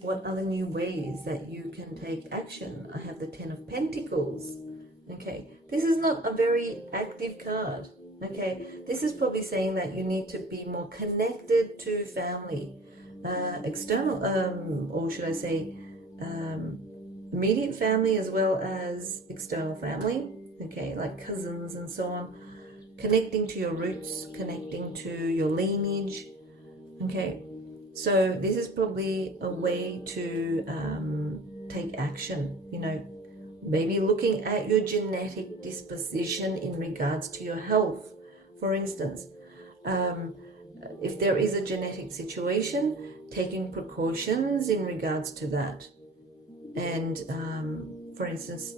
What are the new ways that you can take action? I have the 10 of Pentacles. Okay, this is not a very active card. Okay, this is probably saying that you need to be more connected to family, external, or should I say, immediate family as well as external family. Okay, like cousins and so on. Connecting to your roots, connecting to your lineage. Okay, so this is probably a way to take action, you know, maybe looking at your genetic disposition in regards to your health. For instance, if there is a genetic situation, taking precautions in regards to that. And for instance,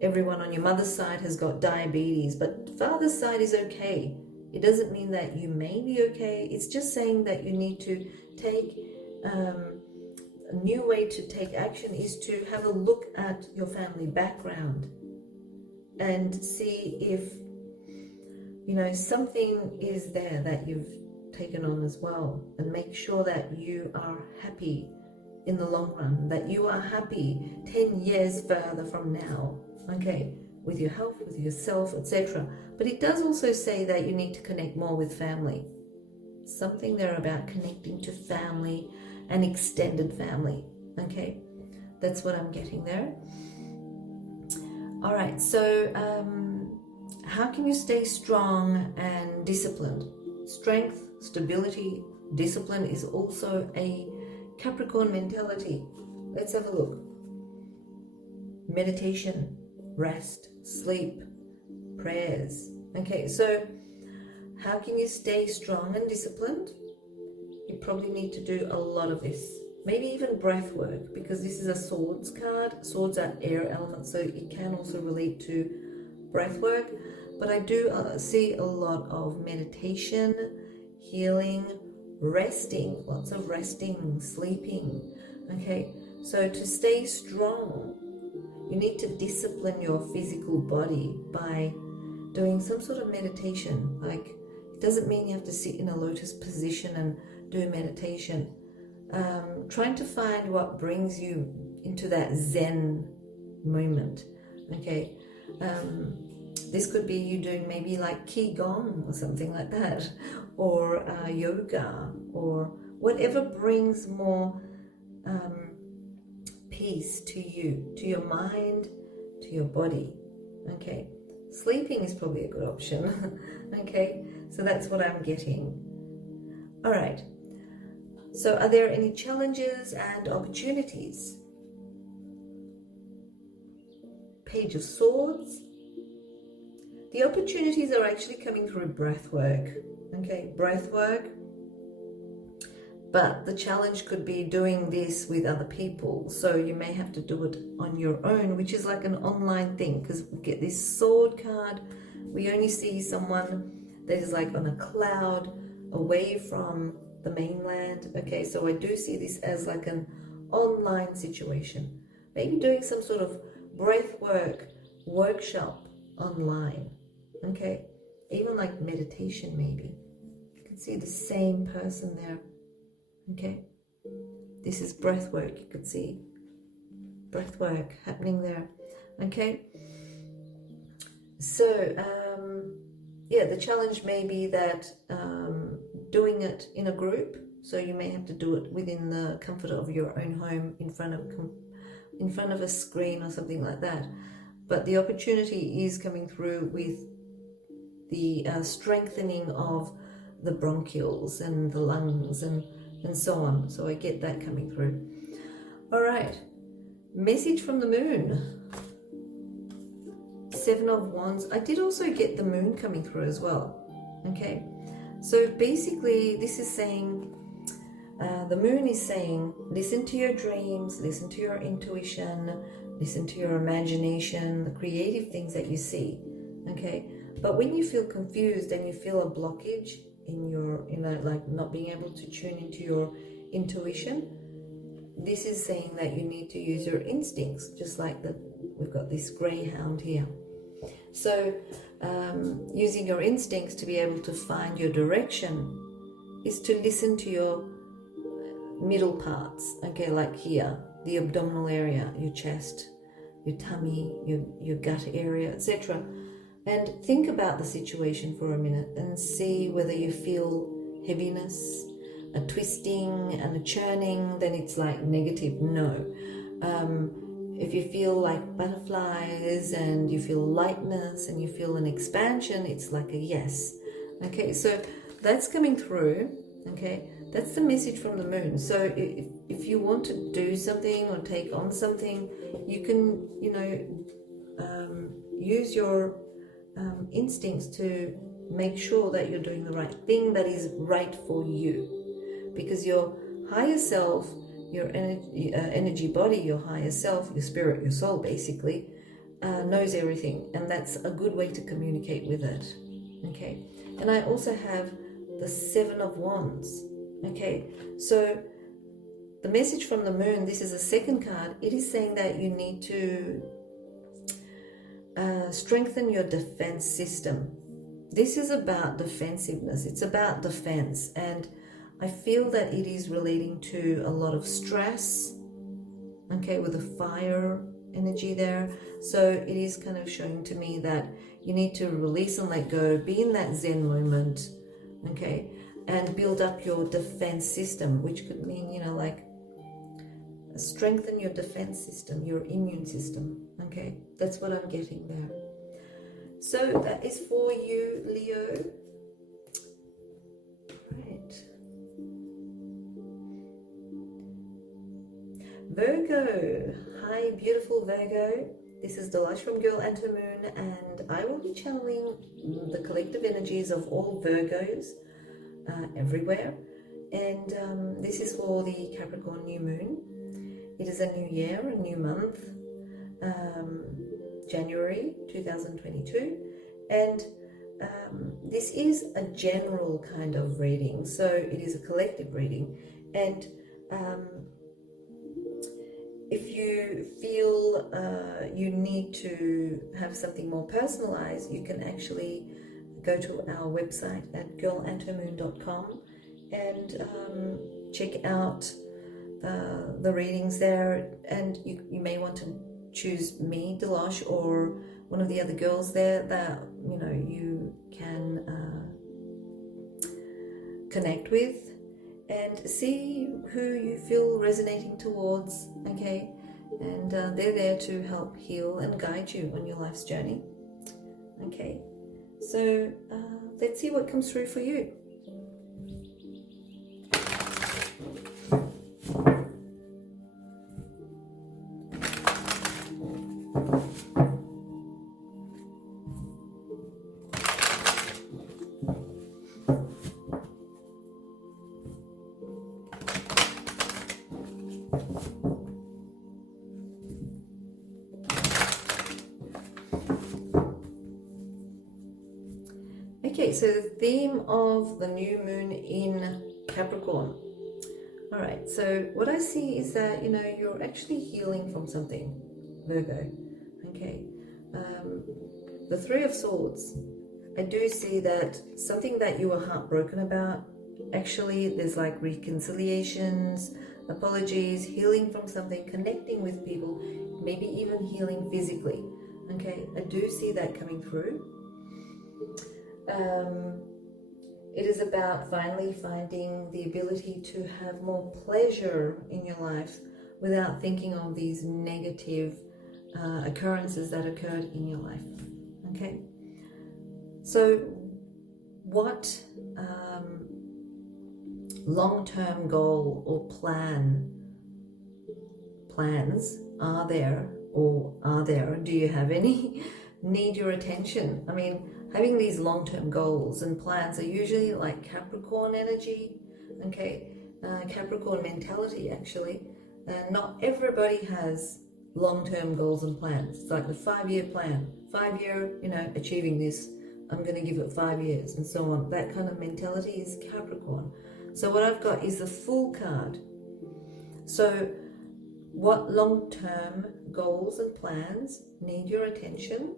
everyone on your mother's side has got diabetes, but father's side is okay. It doesn't mean that you may be okay. It's just saying that you need to take a new way to take action is to have a look at your family background and see if, you know, something is there that you've taken on as well, and make sure that you are happy in the long run, that you are happy 10 years further from now, okay, with your health, with yourself, etc. But it does also say that you need to connect more with family. Something there about connecting to family and extended family. Okay, that's what I'm getting there. All right, so how can you stay strong and disciplined? Strength, stability, discipline is also a Capricorn mentality. Let's have a look. Meditation, rest, sleep, prayers. Okay, so how can you stay strong and disciplined? You probably need to do a lot of this. Maybe even breath work, because this is a swords card. Swords are air elements, so it can also relate to breath work. But I do see a lot of meditation, healing, resting, lots of resting, sleeping. Okay, so to stay strong, you need to discipline your physical body by doing some sort of meditation. Like, it doesn't mean you have to sit in a lotus position and do meditation. Trying to find what brings you into that Zen moment. Okay, this could be you doing maybe like Qigong or something like that, or yoga, or whatever brings more peace to you, to your mind, to your body. Okay, sleeping is probably a good option. Okay, so that's what I'm getting. All right, so are there any challenges and opportunities? Page of Swords. The opportunities are actually coming through breath work. Okay, breath work. But the challenge could be doing this with other people. So you may have to do it on your own, which is like an online thing, because we get this sword card. We only see someone that is like on a cloud, away from the mainland. Okay, so I do see this as like an online situation. Maybe doing some sort of breath work workshop online. Okay, even like meditation maybe. You can see the same person there. Okay, this is breath work. You could see breath work happening there. Okay, so yeah, the challenge may be that doing it in a group, so you may have to do it within the comfort of your own home in front of a screen or something like that. But the opportunity is coming through with the strengthening of the bronchioles and the lungs and so on. So I get that coming through. All right, message from the moon. 7 of Wands. I did also get the moon coming through as well. Okay, so basically this is saying, the moon is saying, listen to your dreams, listen to your intuition, listen to your imagination, the creative things that you see. Okay, but when you feel confused and you feel a blockage in your, like not being able to tune into your intuition, this is saying that you need to use your instincts, just like we've got this greyhound here. So using your instincts to be able to find your direction is to listen to your middle parts. Okay, like here, the abdominal area, your chest, your tummy, your gut area, etc. And think about the situation for a minute and see whether you feel heaviness, a twisting and a churning. Then it's like negative, no. If you feel like butterflies and you feel lightness and you feel an expansion, it's like a yes. Okay, so that's coming through. Okay, that's the message from the moon. So if you want to do something or take on something, you can, use your instincts to make sure that you're doing the right thing that is right for you. Because your higher self, your energy body, your higher self, your spirit, your soul basically, knows everything, and that's a good way to communicate with it. Okay, and I also have the 7 of Wands. Okay, so the message from the moon, this is a second card. It is saying that you need to strengthen your defense system. This is about defensiveness. It's about defense, and I feel that it is relating to a lot of stress, okay, with the fire energy there. So it is kind of showing to me that you need to release and let go, be in that Zen moment, okay, and build up your defense system, which could mean, like strengthen your defense system, your immune system, okay? That's what I'm getting there. So that is for you, Leo. Right. Virgo. Hi, beautiful Virgo. This is Dilosh from Girl and Her Moon, and I will be channeling the collective energies of all Virgos everywhere. And this is for the Capricorn new moon. It is a new year, a new month, January 2022. And this is a general kind of reading, so it is a collective reading. And if you feel you need to have something more personalized, you can actually go to our website at girlandhermoon.com and check out the readings there. And you may want to choose me, Dilosh, or one of the other girls there that you can connect with, and see who you feel resonating towards, okay? And they're there to help heal and guide you on your life's journey, okay? So let's see what comes through for you. Okay, so the theme of the new moon in Capricorn. All right, so what I see is that, you're actually healing from something, Virgo. Okay, the Three of Swords. I do see that something that you were heartbroken about, actually there's like reconciliations, apologies, healing from something, connecting with people, maybe even healing physically. Okay, I do see that coming through. It is about finally finding the ability to have more pleasure in your life without thinking of these negative occurrences that occurred in your life. Okay, so what long-term goal or plans are there, do you have any, need your attention? I mean, having these long-term goals and plans are usually like Capricorn energy, okay, Capricorn mentality actually. Not everybody has long-term goals and plans. It's like the 5-year plan, 5-year, achieving this, I'm going to give it 5 years and so on. That kind of mentality is Capricorn. So what I've got is the Fool card. So what long-term goals and plans need your attention?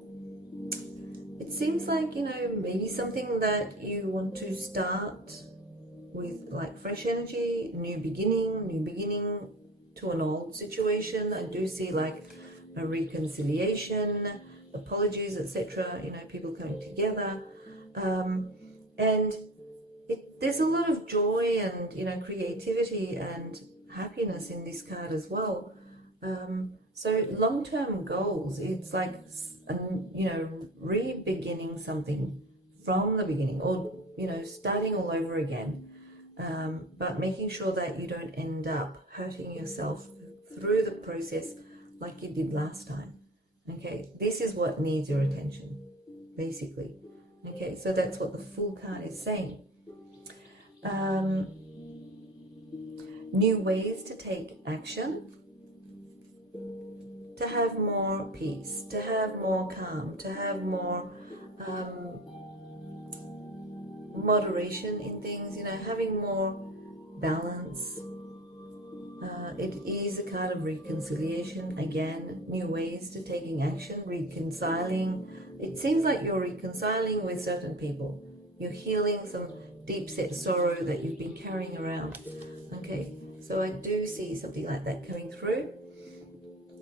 It seems like, maybe something that you want to start with, like fresh energy, new beginning to an old situation. I do see like a reconciliation, apologies, etc., people coming together. And there's a lot of joy and, creativity and happiness in this card as well. So long-term goals, it's like, re-beginning something from the beginning, or, starting all over again, but making sure that you don't end up hurting yourself through the process like you did last time. Okay, this is what needs your attention, basically. Okay, so that's what the Fool card is saying. New ways to take action, to have more peace, to have more calm, to have more moderation in things, having more balance. It is a kind of reconciliation, again, new ways to taking action, reconciling. It seems like you're reconciling with certain people. You're healing some deep-set sorrow that you've been carrying around. Okay, so I do see something like that coming through.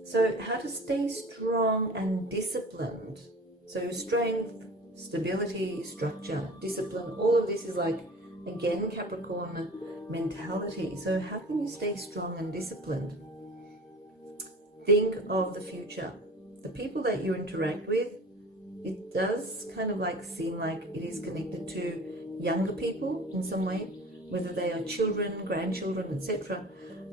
So how to stay strong and disciplined. So strength, stability, structure, discipline, all of this is like, again, Capricorn mentality. So how can you stay strong and disciplined? Think of the future. The people that you interact with, it does kind of like seem like it is connected to younger people in some way, whether they are children, grandchildren, etc.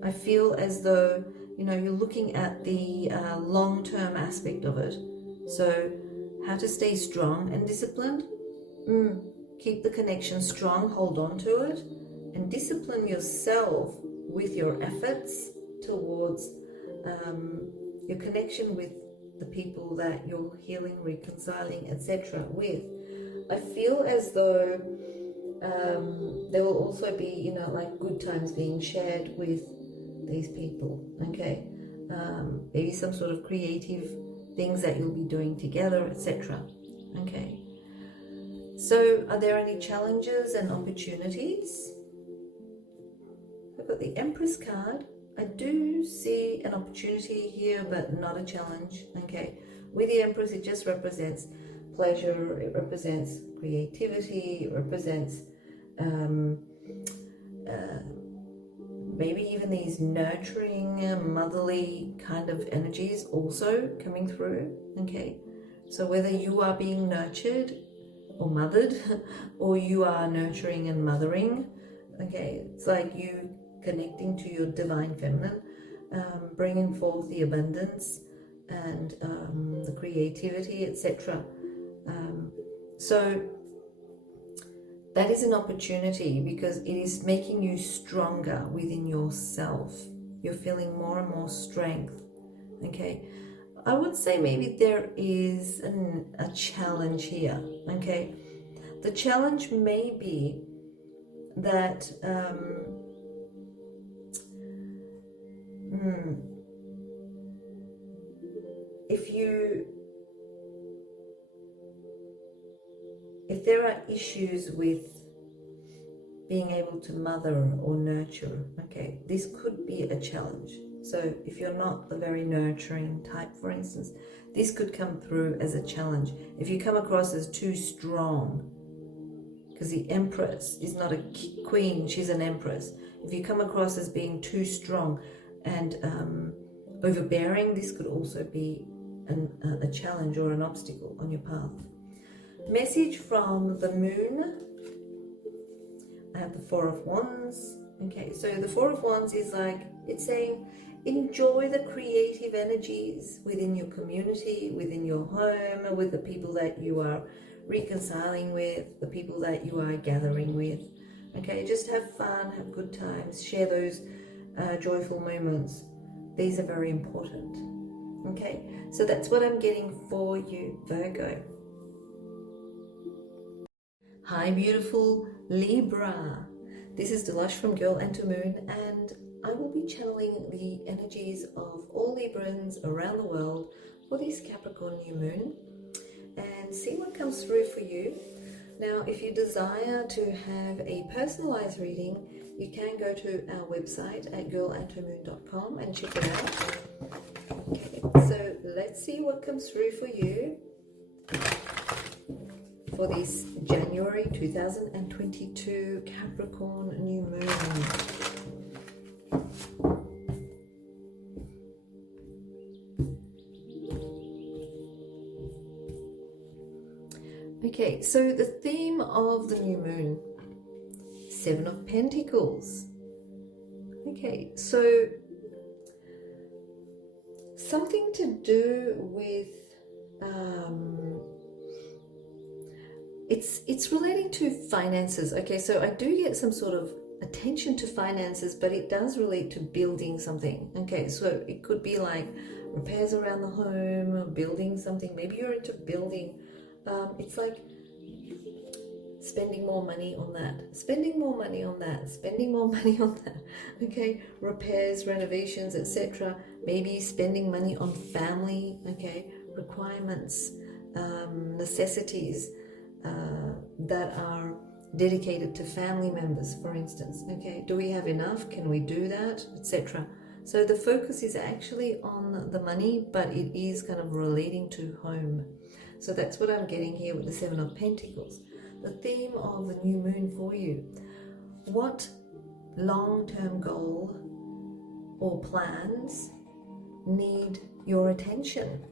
I feel as though, you're looking at the long-term aspect of it. So how to stay strong and disciplined? Keep the connection strong, hold on to it, and discipline yourself with your efforts towards your connection with the people that you're healing, reconciling, etc. with. I feel as though there will also be, like good times being shared with these people, okay? Maybe some sort of creative things that you'll be doing together, etc. Okay. So are there any challenges and opportunities? I've got the Empress card. I do see an opportunity here, but not a challenge, okay? With the Empress, it just represents pleasure, it represents creativity, it represents maybe even these nurturing, motherly kind of energies also coming through, okay? So whether you are being nurtured or mothered, or you are nurturing and mothering, okay? It's like you connecting to your divine feminine, bringing forth the abundance and the creativity, etc. So that is an opportunity because it is making you stronger within yourself. You're feeling more and more strength, okay? I would say maybe there is a challenge here, okay? The challenge may be that if there are issues with being able to mother or nurture, okay, this could be a challenge. So if you're not the very nurturing type, for instance, this could come through as a challenge. If you come across as too strong, because the Empress is not a queen, she's an Empress. If you come across as being too strong and overbearing, this could also be a challenge or an obstacle on your path. Message from the Moon. I have the Four of Wands. Okay, so the Four of Wands is like, it's saying, enjoy the creative energies within your community, within your home, with the people that you are reconciling with, the people that you are gathering with. Okay, just have fun, have good times, share those joyful moments. These are very important. Okay, so that's what I'm getting for you, Virgo. Hi, beautiful Libra. This is Dilosh from Girl and to Moon, and I will be channeling the energies of all Librans around the world for this Capricorn new moon and see what comes through for you. Now, if you desire to have a personalized reading, you can go to our website at girlandtomoon.com and check it out. Okay, so let's see what comes through for you for this January 2022 Capricorn new moon. Okay, so the theme of the new moon, Seven of Pentacles. Okay, so something to do with it's relating to finances. Okay, so I do get some sort of attention to finances, but it does relate to building something. Okay, so it could be like repairs around the home, building something. Maybe you're into building. It's like spending more money on that, spending more money on that, spending more money on that. Okay, repairs, renovations, etc. Maybe spending money on family, okay, requirements, necessities that are dedicated to family members, for instance. Okay, do we have enough? Can we do that, etc. So the focus is actually on the money, but it is kind of relating to home. So that's what I'm getting here with the Seven of Pentacles. The theme of the new moon for you. What long-term goal or plans need your attention?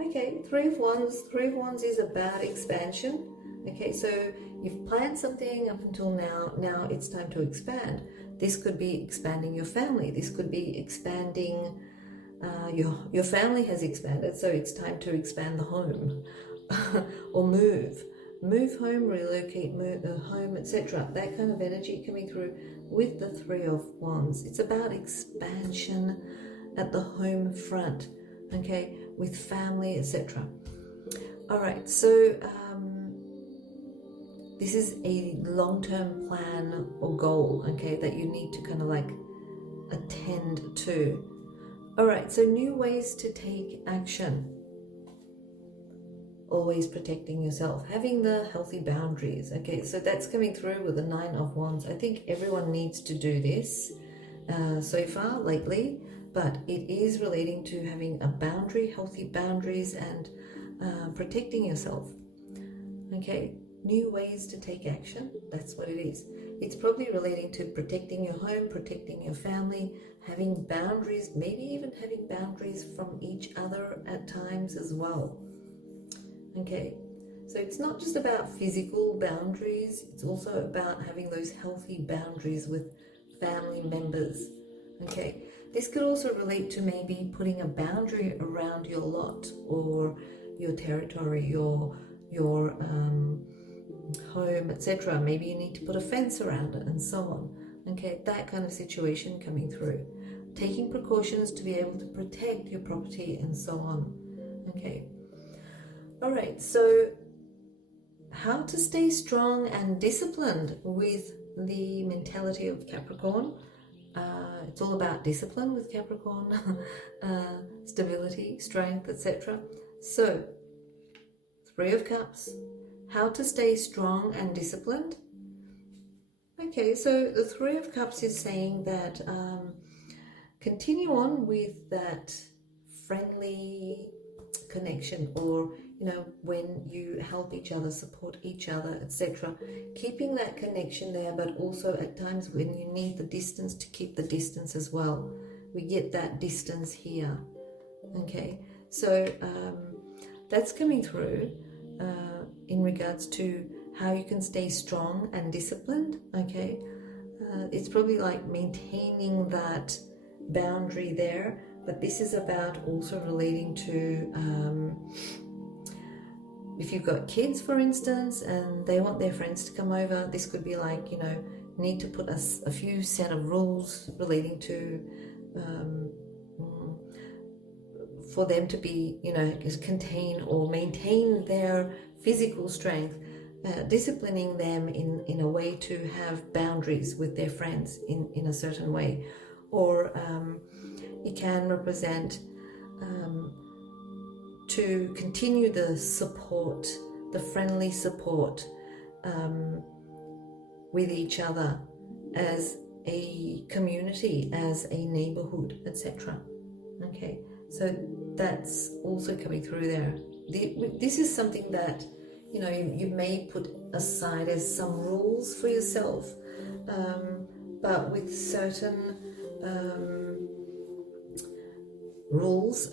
Okay, Three of Wands. Three of Wands is about expansion. Okay, so you've planned something up until now. Now it's time to expand. This could be expanding your family. This could be expanding your family has expanded, so it's time to expand the home or move home, relocate, move home, etc. That kind of energy coming through with the Three of Wands. It's about expansion at the home front, okay, with family, etc. All right, so this is a long-term plan or goal, okay, that you need to kind of like attend to. All right, so new ways to take action. Always protecting yourself, having the healthy boundaries. Okay, so that's coming through with the Nine of Wands. I think everyone needs to do this so far lately, but it is relating to having a boundary, healthy boundaries, and protecting yourself. Okay, new ways to take action. That's what it is. It's probably relating to protecting your home, protecting your family, having boundaries, maybe even having boundaries from each other at times as well. Okay, so it's not just about physical boundaries, it's also about having those healthy boundaries with family members. Okay, this could also relate to maybe putting a boundary around your lot or your territory, your home, etc. Maybe you need to put a fence around it and so on. Okay, that kind of situation coming through. Taking precautions to be able to protect your property and so on. Okay. All right, so how to stay strong and disciplined with the mentality of Capricorn. It's all about discipline with Capricorn, stability, strength, etc. So, Three of Cups, how to stay strong and disciplined. Okay, so the Three of Cups is saying that continue on with that friendly connection, or when you help each other, support each other, etc. Keeping that connection there, but also at times when you need the distance, to keep the distance as well. We get that distance here. Okay, so that's coming through in regards to how you can stay strong and disciplined. Okay, it's probably like maintaining that boundary there, but this is about also relating to if you've got kids, for instance, and they want their friends to come over, this could be like, need to put a few set of rules relating to for them to be, contain or maintain their physical strength, disciplining them in a way to have boundaries with their friends in a certain way. Or it can represent to continue the support, the friendly support with each other as a community, as a neighborhood, etc. Okay, so that's also coming through there. This is something that you may put aside as some rules for yourself, but with certain rules.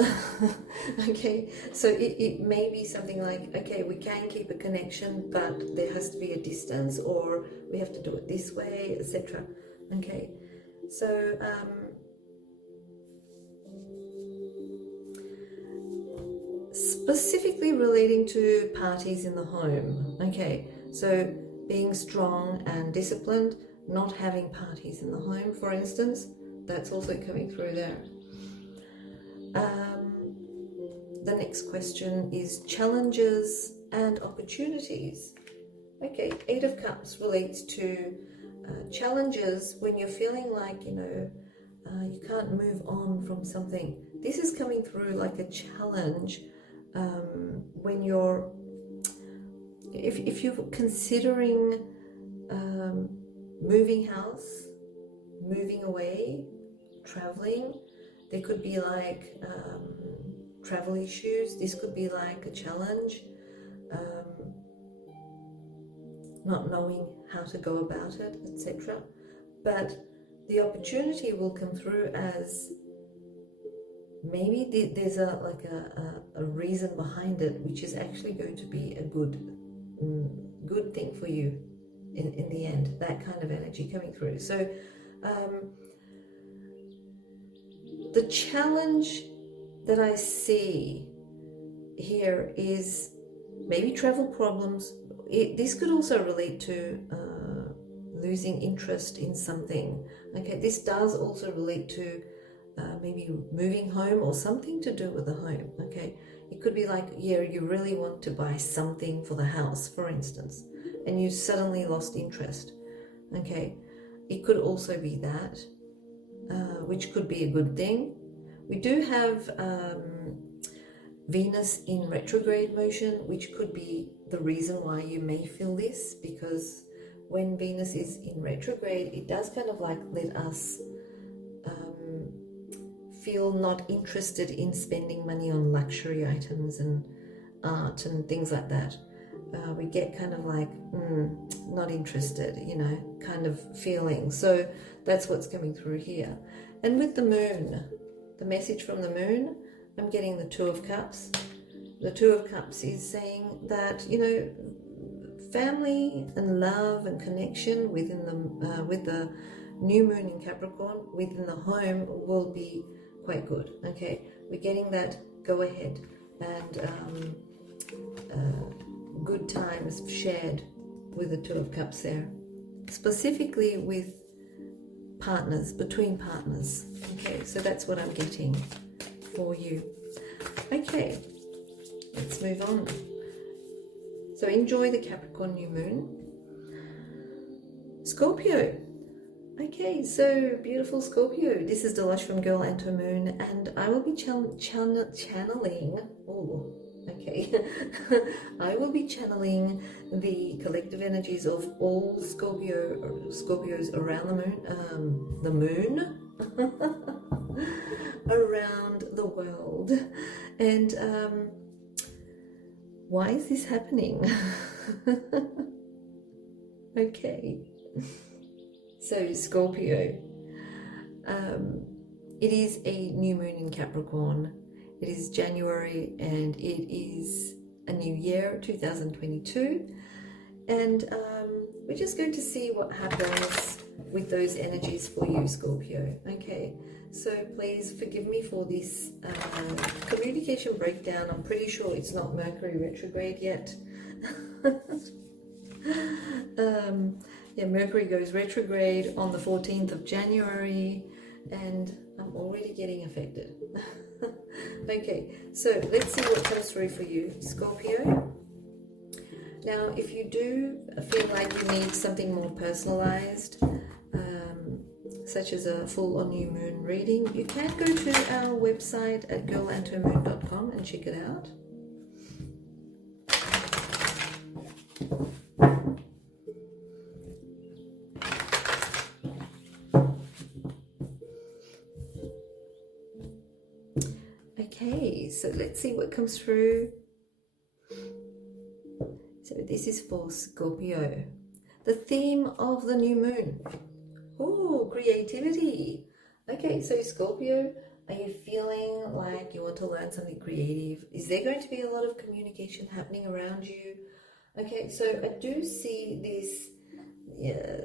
Okay, so it may be something like, okay, we can keep a connection, but there has to be a distance, or we have to do it this way, etc. Okay, so specifically relating to parties in the home. Okay, so being strong and disciplined, not having parties in the home, for instance, that's also coming through there. The next question is challenges and opportunities. Okay, Eight of Cups relates to challenges when you're feeling like, you can't move on from something. This is coming through like a challenge when you're, if you're considering moving house, moving away, traveling. There could be like travel issues. This could be like a challenge, not knowing how to go about it, etc. But the opportunity will come through as maybe there's a reason behind it, which is actually going to be a good thing for you in the end. That kind of energy coming through. So the challenge that I see here is maybe travel problems. This could also relate to losing interest in something. Okay, this does also relate to maybe moving home or something to do with the home. Okay, it could be like, yeah, you really want to buy something for the house, for instance, and you suddenly lost interest. Okay, it could also be that, which could be a good thing. We do have Venus in retrograde motion, which could be the reason why you may feel this, because when Venus is in retrograde, it does kind of like let us feel not interested in spending money on luxury items and art and things like that. We get kind of like not interested, kind of feeling. So that's what's coming through here. And with the moon, the message from the moon, I'm getting the Two of Cups. The Two of Cups is saying that, family and love and connection within the with the new moon in Capricorn within the home will be quite good. Okay, we're getting that go ahead and good times shared with the Two of Cups there, specifically with partners, between partners. Okay, so that's what I'm getting for you. Okay, let's move on. So enjoy the Capricorn new moon. Scorpio. Okay, so beautiful Scorpio. This is Dilosh from Girl and Her Moon, and I will be channeling. Oh, okay. I will be channeling the collective energies of all Scorpios around the moon, around the world, and why is this happening? Okay. So Scorpio, it is a new moon in Capricorn. It is January and it is a new year, 2022. And we're just going to see what happens with those energies for you, Scorpio. Okay, so please forgive me for this communication breakdown. I'm pretty sure it's not Mercury retrograde yet. Yeah, Mercury goes retrograde on the 14th of January, and I'm already getting affected. Okay, so let's see what comes through for you, Scorpio. Now, if you do feel like you need something more personalized, such as a full or new moon reading, you can go to our website at girlandhermoon.com and check it out. Okay, so let's see what comes through. So this is for Scorpio. The theme of the new moon. Oh, creativity. Okay, so Scorpio, are you feeling like you want to learn something creative? Is there going to be a lot of communication happening around you? Okay, so I do see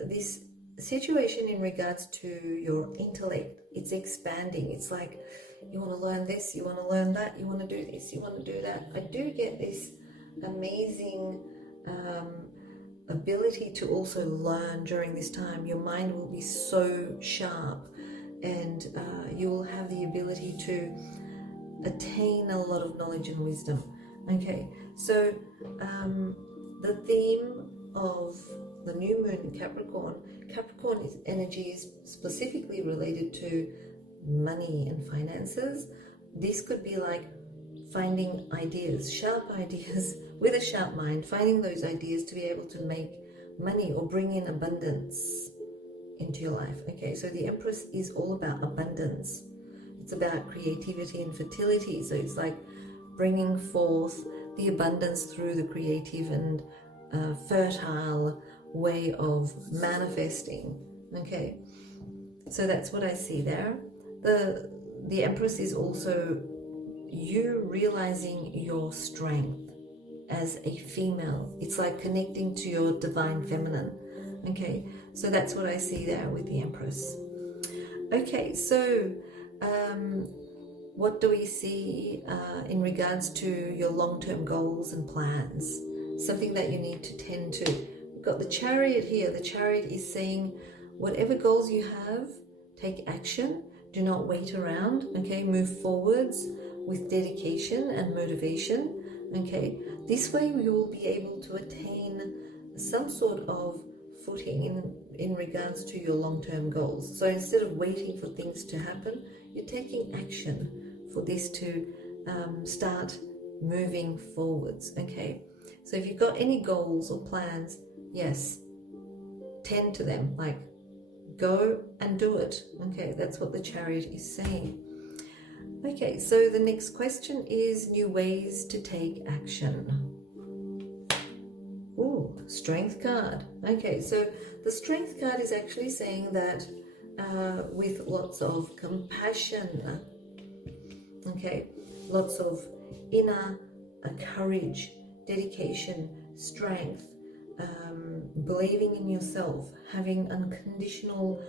this situation in regards to your intellect. It's expanding. It's like you want to learn this, you want to learn that, you want to do this, you want to do that. I do get this amazing ability to also learn during this time. Your mind will be so sharp, and you will have the ability to attain a lot of knowledge and wisdom. Okay, so the theme of the new moon in Capricorn energy is specifically related to money and finances. This could be like finding ideas, sharp ideas with a sharp mind, finding those ideas to be able to make money or bring in abundance into your life. Okay, so the Empress is all about abundance. It's about creativity and fertility. So it's like bringing forth the abundance through the creative and fertile way of manifesting. Okay, so that's what I see there. The Empress is also you realizing your strength as a female. It's like connecting to your divine feminine. Okay, so that's what I see there with the Empress. Okay, so what do we see in regards to your long-term goals and plans? Something that you need to tend to. We've got the Chariot here. The Chariot is saying whatever goals you have, take action. Do not wait around. Okay, move forwards with dedication and motivation. Okay, this way we will be able to attain some sort of footing in regards to your long-term goals. So instead of waiting for things to happen, you're taking action for this to start moving forwards. Okay, so if you've got any goals or plans, yes, tend to them, like go and do it. Okay, that's what the Chariot is saying. Okay, so the next question is new ways to take action. Ooh, Strength card. Okay, so the Strength card is actually saying that with lots of compassion, okay, lots of inner courage, dedication, strength, believing in yourself, having unconditional,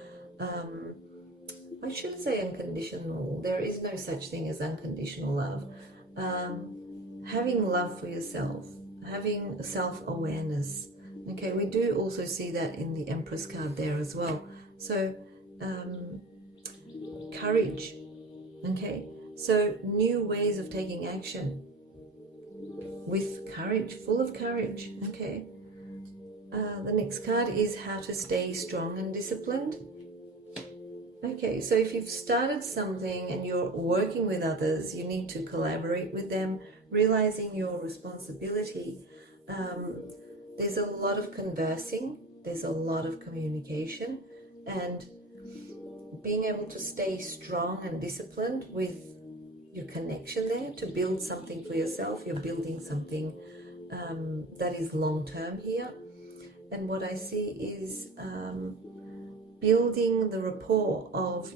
I shouldn't say unconditional, there is no such thing as unconditional love, having love for yourself, having self-awareness. Okay, we do also see that in the Empress card there as well. So courage. Okay, so new ways of taking action. with courage, full of courage. Okay. The next card is how to stay strong and disciplined. Okay, so if you've started something and you're working with others, you need to collaborate with them, realizing your responsibility. There's a lot of conversing, there's a lot of communication, and being able to stay strong and disciplined with your connection there to build something for yourself. You're building something that is long-term here. And what I see is building the rapport of,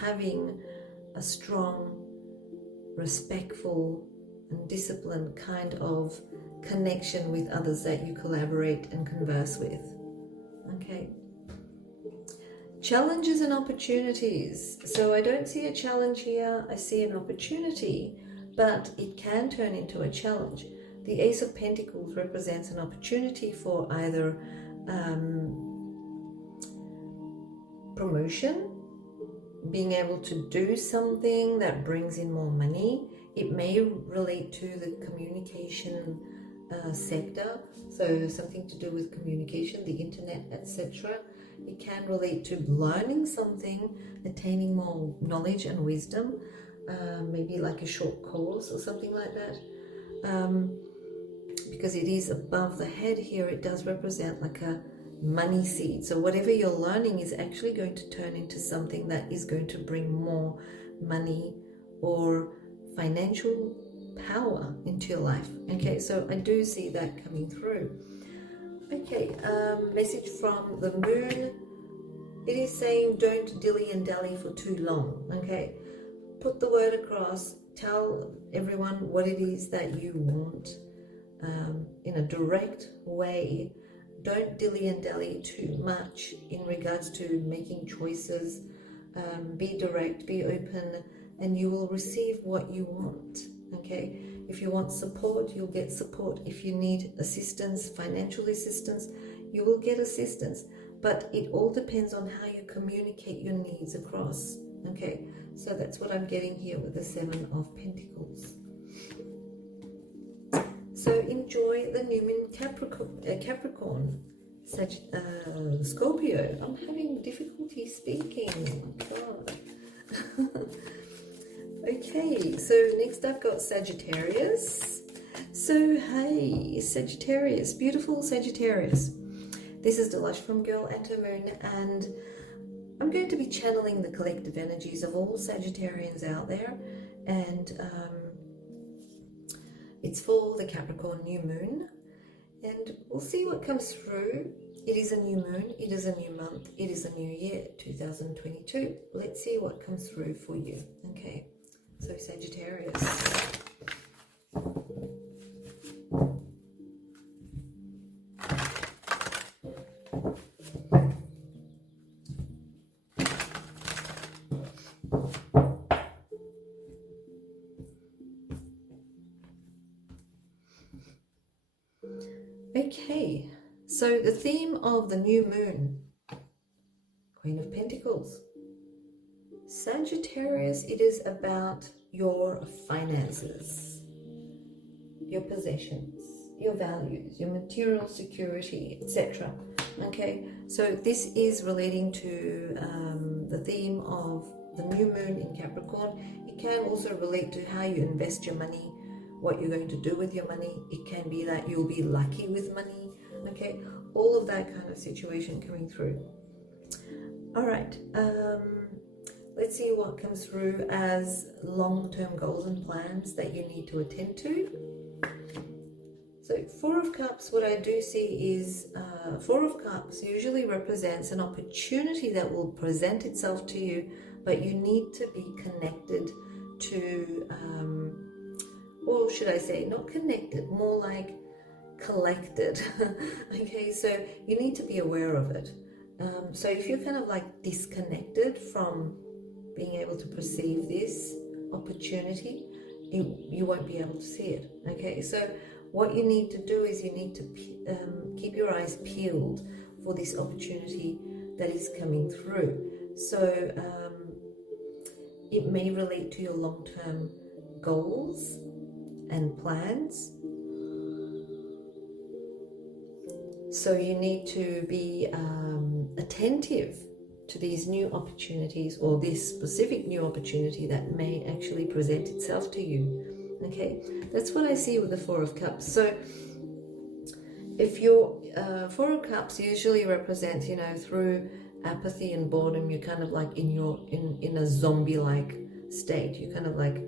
having a strong, respectful and disciplined kind of connection with others that you collaborate and converse with. Okay. Challenges and opportunities. So I don't see a challenge here, I see an opportunity, but it can turn into a challenge. The Ace of Pentacles represents an opportunity for either promotion, being able to do something that brings in more money. It may relate to the communication sector, so something to do with communication, the internet, etc. It can relate to learning something, attaining more knowledge and wisdom, maybe like a short course or something like that. Because it is above the head here, it does represent like a money seed. So whatever you're learning is actually going to turn into something that is going to bring more money or financial power into your life. Okay, so I do see that coming through. Okay, message from the moon. It is saying don't dilly and dally for too long. Okay, put the word across, tell everyone what it is that you want in a direct way. Don't dilly and dally too much in regards to making choices. Be direct, be open, and you will receive what you want. Okay, if you want support, you'll get support. If you need assistance, financial assistance, you will get assistance. But it all depends on how you communicate your needs across. Okay, so that's what I'm getting here with the Seven of Pentacles. So enjoy the new moon Capricorn, Scorpio. I'm having difficulty speaking. God. Okay, so next I've got Sagittarius. So hey, Sagittarius, beautiful Sagittarius. This is Dilosh from Girl and Her Moon, and I'm going to be channeling the collective energies of all Sagittarians out there, and it's for the Capricorn new moon, and we'll see what comes through. It is a new moon, it is a new month, it is a new year, 2022. Let's see what comes through for you. Okay, so Sagittarius. Okay, so the theme of the new moon, Queen of Pentacles. Sagittarius, it is about your finances, your possessions, your values, your material security, etc. Okay, so this is relating to the theme of the new moon in Capricorn. It can also relate to how you invest your money, what you're going to do with your money. It can be that you'll be lucky with money. Okay, all of that kind of situation coming through. All right, let's see what comes through as long-term goals and plans that you need to attend to. So Four of Cups, what I do see is Four of Cups usually represents an opportunity that will present itself to you, but you need to be connected to or should I say not connected, more like collected. Okay, so you need to be aware of it. So if you're kind of like disconnected from being able to perceive this opportunity, you won't be able to see it. Okay, so what you need to do is you need to keep your eyes peeled for this opportunity that is coming through. So it may relate to your long-term goals and plans, So you need to be attentive to these new opportunities, or this specific new opportunity that may actually present itself to you. Okay, that's what I see with the Four of Cups. So if your Four of Cups usually represents, you know, through apathy and boredom, you're kind of like in a zombie-like state. You're kind of like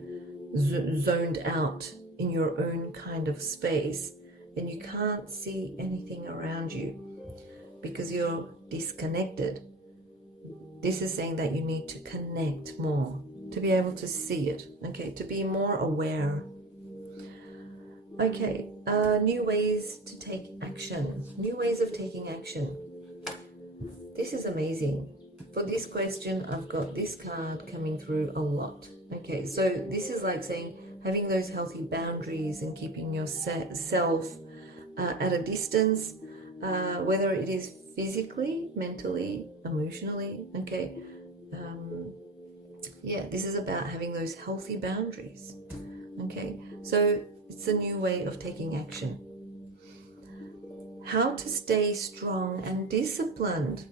zoned out in your own kind of space, and you can't see anything around you because you're disconnected. This is saying that you need to connect more to be able to see it, okay, to be more aware. Okay, new ways to take action, new ways of taking action. This is amazing. For this question, I've got this card coming through a lot. Okay, so this is like saying having those healthy boundaries and keeping yourself at a distance, whether it is physically, mentally, emotionally, okay. Yeah, this is about having those healthy boundaries, okay. So it's a new way of taking action. How to stay strong and disciplined.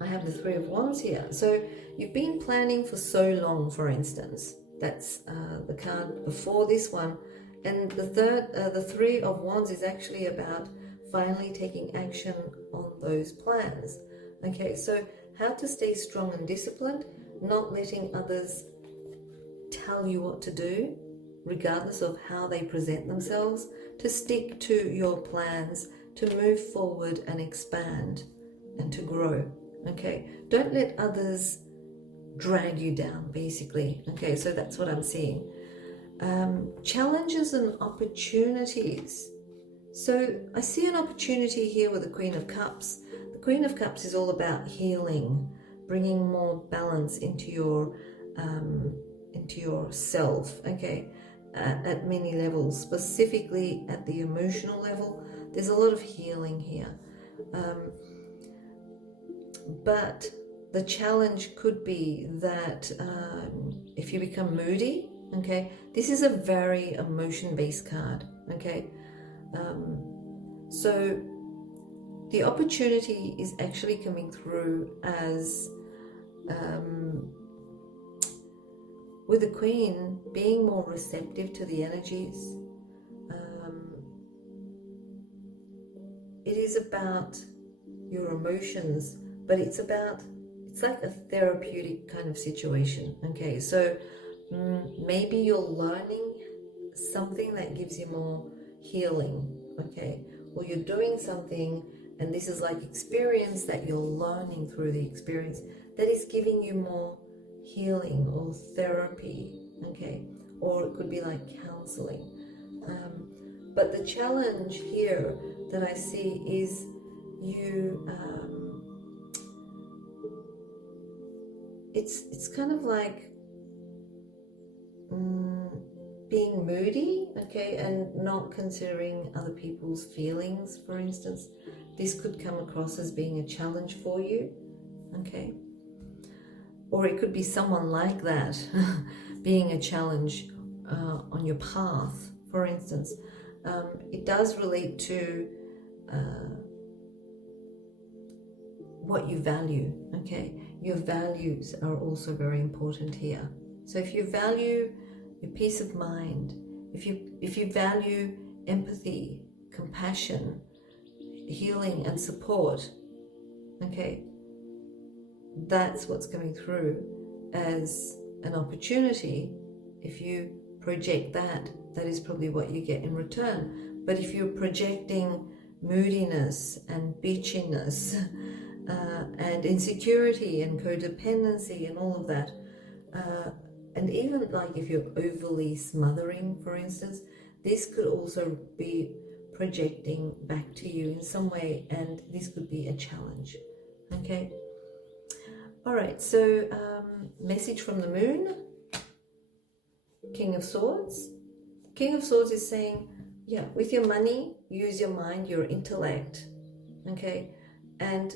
I have the Three of Wands here. So you've been planning for so long, for instance. That's the card before this one. And the Three of Wands is actually about finally taking action on those plans. Okay, so how to stay strong and disciplined, not letting others tell you what to do, regardless of how they present themselves, to stick to your plans, to move forward and expand and to grow. Okay, don't let others drag you down, basically. Okay, so that's what I'm seeing. Challenges and opportunities. So I see an opportunity here with the Queen of Cups. The Queen of Cups is all about healing, bringing more balance into yourself, okay, at many levels, specifically at the emotional level. There's a lot of healing here. But the challenge could be that if you become moody, okay, this is a very emotion-based card, okay. So the opportunity is actually coming through as with the Queen being more receptive to the energies. It is about your emotions, but it's like a therapeutic kind of situation. Okay, so maybe you're learning something that gives you more healing, okay, or you're doing something and this is like experience that you're learning through the experience that is giving you more healing or therapy, okay, or it could be like counseling. But the challenge here that I see is you it's kind of like being moody, okay, and not considering other people's feelings, for instance. This could come across as being a challenge for you, okay, or it could be someone like that being a challenge on your path, for instance. It does relate to what you value, okay. Your values are also very important here. So if you value your peace of mind, if you value empathy, compassion, healing and support, okay, that's what's coming through as an opportunity. If you project that, that is probably what you get in return. But if you're projecting moodiness and bitchiness and insecurity and codependency and all of that, and even like if you're overly smothering, for instance, this could also be projecting back to you in some way, and this could be a challenge, okay. All right, so message from the moon, King of Swords. King of Swords is saying, yeah, with your money, use your mind, your intellect, okay, and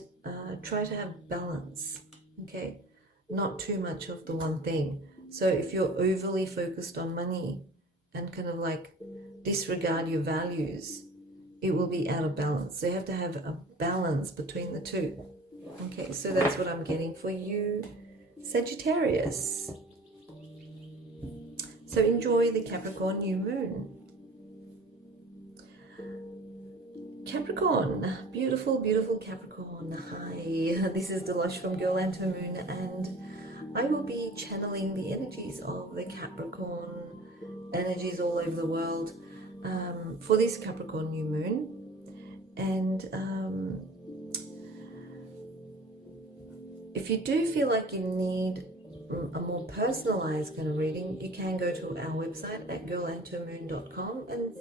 try to have balance, okay, not too much of the one thing. So if you're overly focused on money and kind of like disregard your values, it will be out of balance. So you have to have a balance between the two. Okay, so that's what I'm getting for you, Sagittarius. So enjoy the Capricorn new moon. Capricorn, beautiful, beautiful Capricorn. Hi, this is Dilosh from Girl and to Moon, and I will be channeling the energies of the Capricorn energies all over the world for this Capricorn new moon. And if you do feel like you need a more personalized kind of reading, you can go to our website at girlandtomoon.com and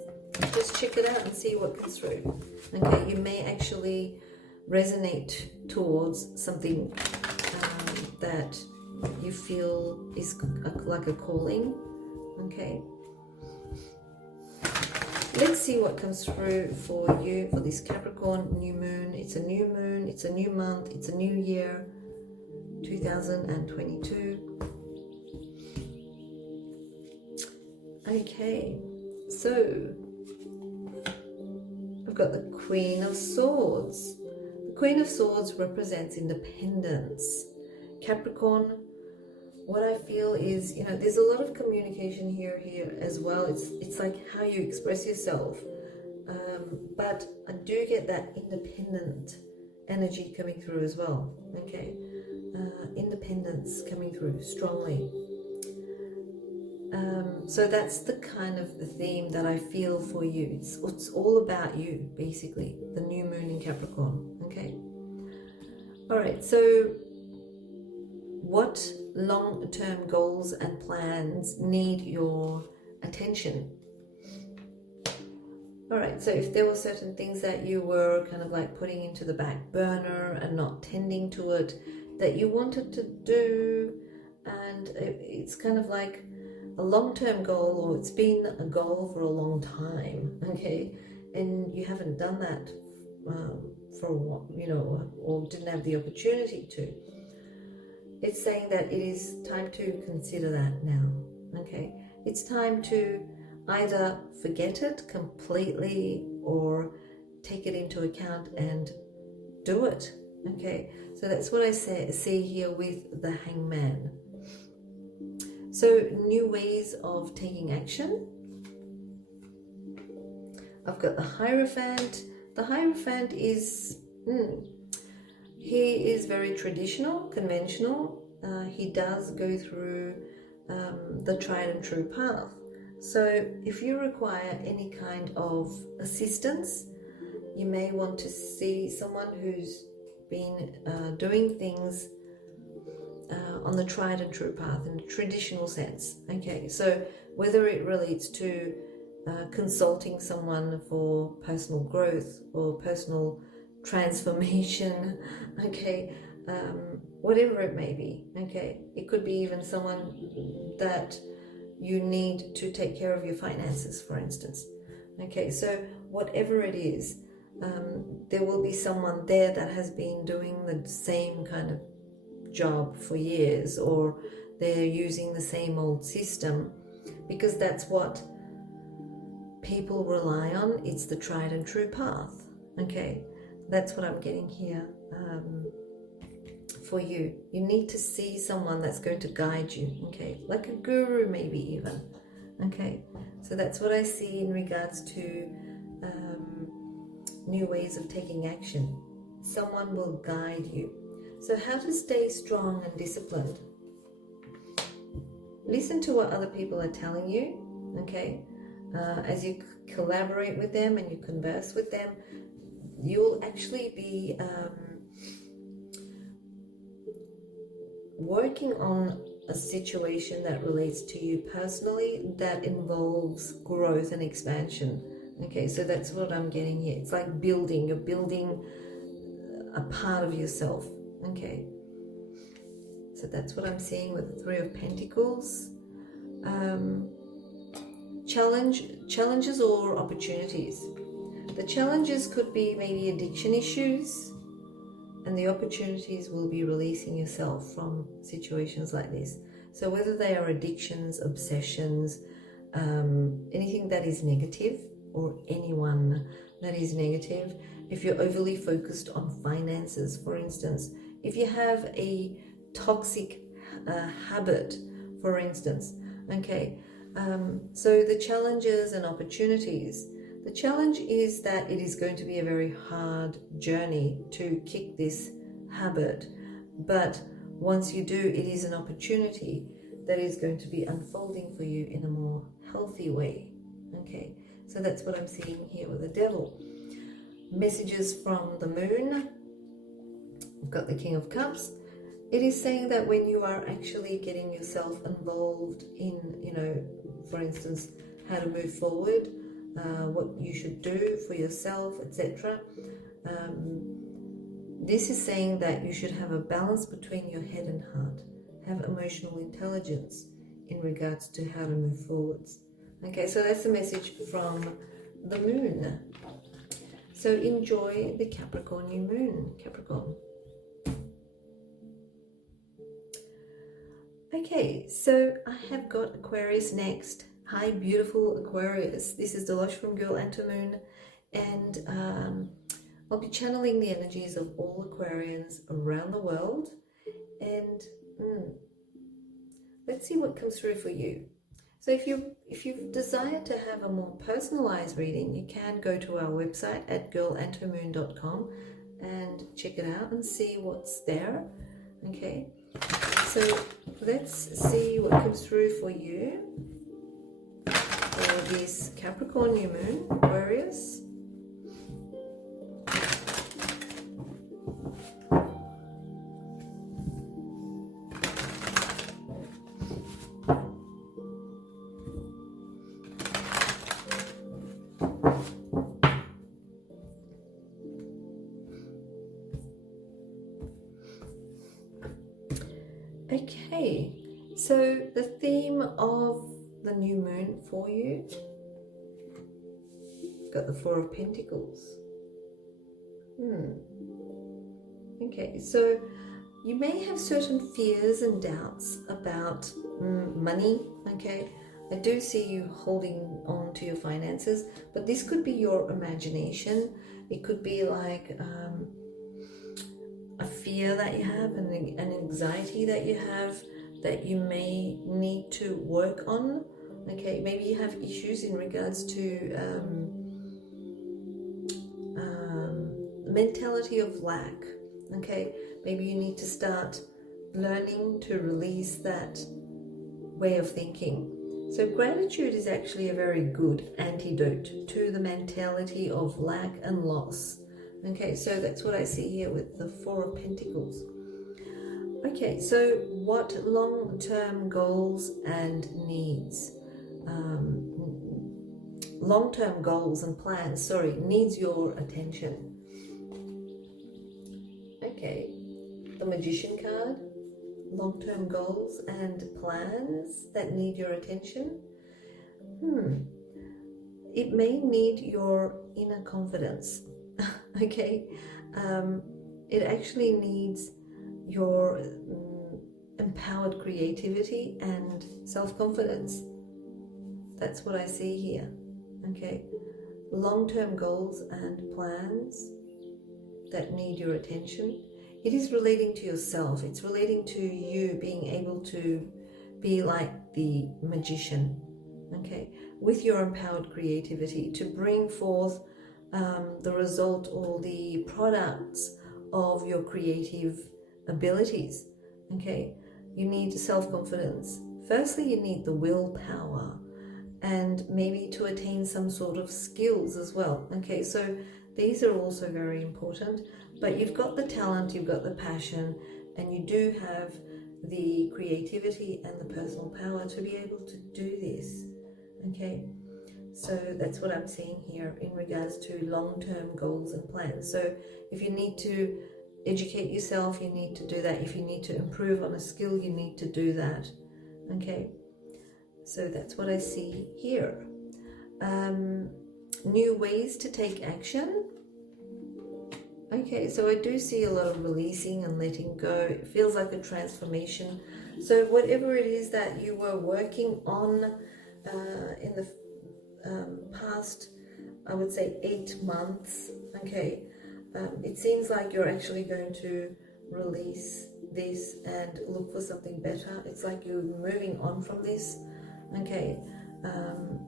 just check it out and see what comes through. Okay, you may actually resonate towards something that you feel is like a calling. Okay, let's see what comes through for you for this Capricorn new moon. It's a new moon, it's a new month, it's a new year, 2022. Okay, so I've got the Queen of Swords. The Queen of Swords represents independence. Capricorn, what I feel is, you know, there's a lot of communication here as well. It's like how you express yourself. But I do get that independent energy coming through as well. Okay, independence coming through strongly. So that's the kind of the theme that I feel for you. It's all about you, basically, the new moon in Capricorn. Okay, all right, so what long-term goals and plans need your attention? All right, so if there were certain things that you were kind of like putting into the back burner and not tending to it, that you wanted to do, and it's kind of like a long-term goal, or it's been a goal for a long time, okay, and you haven't done that for a while, you know, or didn't have the opportunity to. It's saying that it is time to consider that now. Okay, it's time to either forget it completely or take it into account and do it. Okay, so that's what I see here with the Hangman. So new ways of taking action. I've got the Hierophant. The Hierophant is, he is very traditional, conventional. He does go through the tried and true path. So if you require any kind of assistance, you may want to see someone who's been doing things on the tried and true path in a traditional sense. Okay, so whether it relates to consulting someone for personal growth or personal transformation, okay, whatever it may be, okay, it could be even someone that you need to take care of your finances, for instance. Okay, so whatever it is, there will be someone there that has been doing the same kind of job for years, or they're using the same old system, because that's what people rely on. It's the tried and true path. Okay, that's what I'm getting here for you. You need to see someone that's going to guide you, okay, like a guru maybe even. Okay, so that's what I see in regards to new ways of taking action. Someone will guide you. So how to stay strong and disciplined. Listen to what other people are telling you, okay? As you collaborate with them and you converse with them, you'll actually be working on a situation that relates to you personally, that involves growth and expansion. Okay, so that's what I'm getting here. It's like building. You're building a part of yourself. Okay, so that's what I'm seeing with the Three of Pentacles. Challenges or opportunities. The challenges could be maybe addiction issues, and the opportunities will be releasing yourself from situations like this. So whether they are addictions, obsessions, anything that is negative, or anyone that is negative, if you're overly focused on finances, for instance, if you have a toxic habit, for instance, okay, so the challenges and opportunities. The challenge is that it is going to be a very hard journey to kick this habit, but once you do, it is an opportunity that is going to be unfolding for you in a more healthy way. Okay, so that's what I'm seeing here with the Devil. Messages from the Moon. We've got the King of Cups. It is saying that when you are actually getting yourself involved in, for instance, how to move forward, what you should do for yourself, etc. This is saying that you should have a balance between your head and heart, have emotional intelligence in regards to how to move forwards. Okay, so that's the message from the Moon. So enjoy the Capricorn new moon, Capricorn. Okay, so I have got Aquarius next. Hi, beautiful Aquarius. This is Dilosh from Girl and to Moon, and I'll be channeling the energies of all Aquarians around the world, and let's see what comes through for you. So if you desire to have a more personalized reading, you can go to our website at girlandtomoon.com and check it out and see what's there. Okay, so let's see what comes through for you for this Capricorn new moon, Aquarius. Okay, so the theme of the new moon for you, got the Four of Pentacles. Okay, so you may have certain fears and doubts about money. Okay, I do see you holding on to your finances, but this could be your imagination. It could be like a fear that you have, an anxiety that you have, that you may need to work on. Okay, maybe you have issues in regards to mentality of lack. Okay, maybe you need to start learning to release that way of thinking. So gratitude is actually a very good antidote to the mentality of lack and loss. Okay, so that's what I see here with the Four of Pentacles. Okay, so what long-term goals and needs, long-term goals and plans, needs your attention? Okay, the Magician card, long-term goals and plans that need your attention. It may need your inner confidence. Okay, it actually needs your empowered creativity and self-confidence. That's what I see here. Okay, long-term goals and plans that need your attention. It is relating to yourself. It's relating to you being able to be like the magician, okay, with your empowered creativity to bring forth the result or the products of your creative abilities. Okay, you need self-confidence. Firstly, you need the willpower, and maybe to attain some sort of skills as well. Okay, so these are also very important, but you've got the talent, you've got the passion, and you do have the creativity and the personal power to be able to do this. Okay, so that's what I'm seeing here in regards to long-term goals and plans. So if you need to educate yourself, you need to do that. If you need to improve on a skill, you need to do that. Okay, so that's what I see here. New ways to take action. Okay, so I do see a lot of releasing and letting go. It feels like a transformation. So whatever it is that you were working on in the past I would say 8 months, okay, it seems like you're actually going to release this and look for something better. It's like you're moving on from this, okay.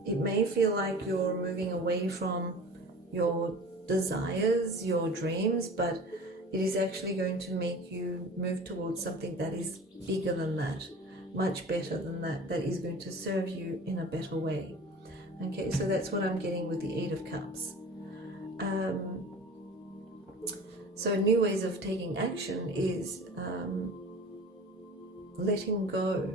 It may feel like you're moving away from your desires, your dreams, but it is actually going to make you move towards something that is bigger than that, much better than that, that is going to serve you in a better way. Okay, so that's what I'm getting with the Eight of Cups. So new ways of taking action is letting go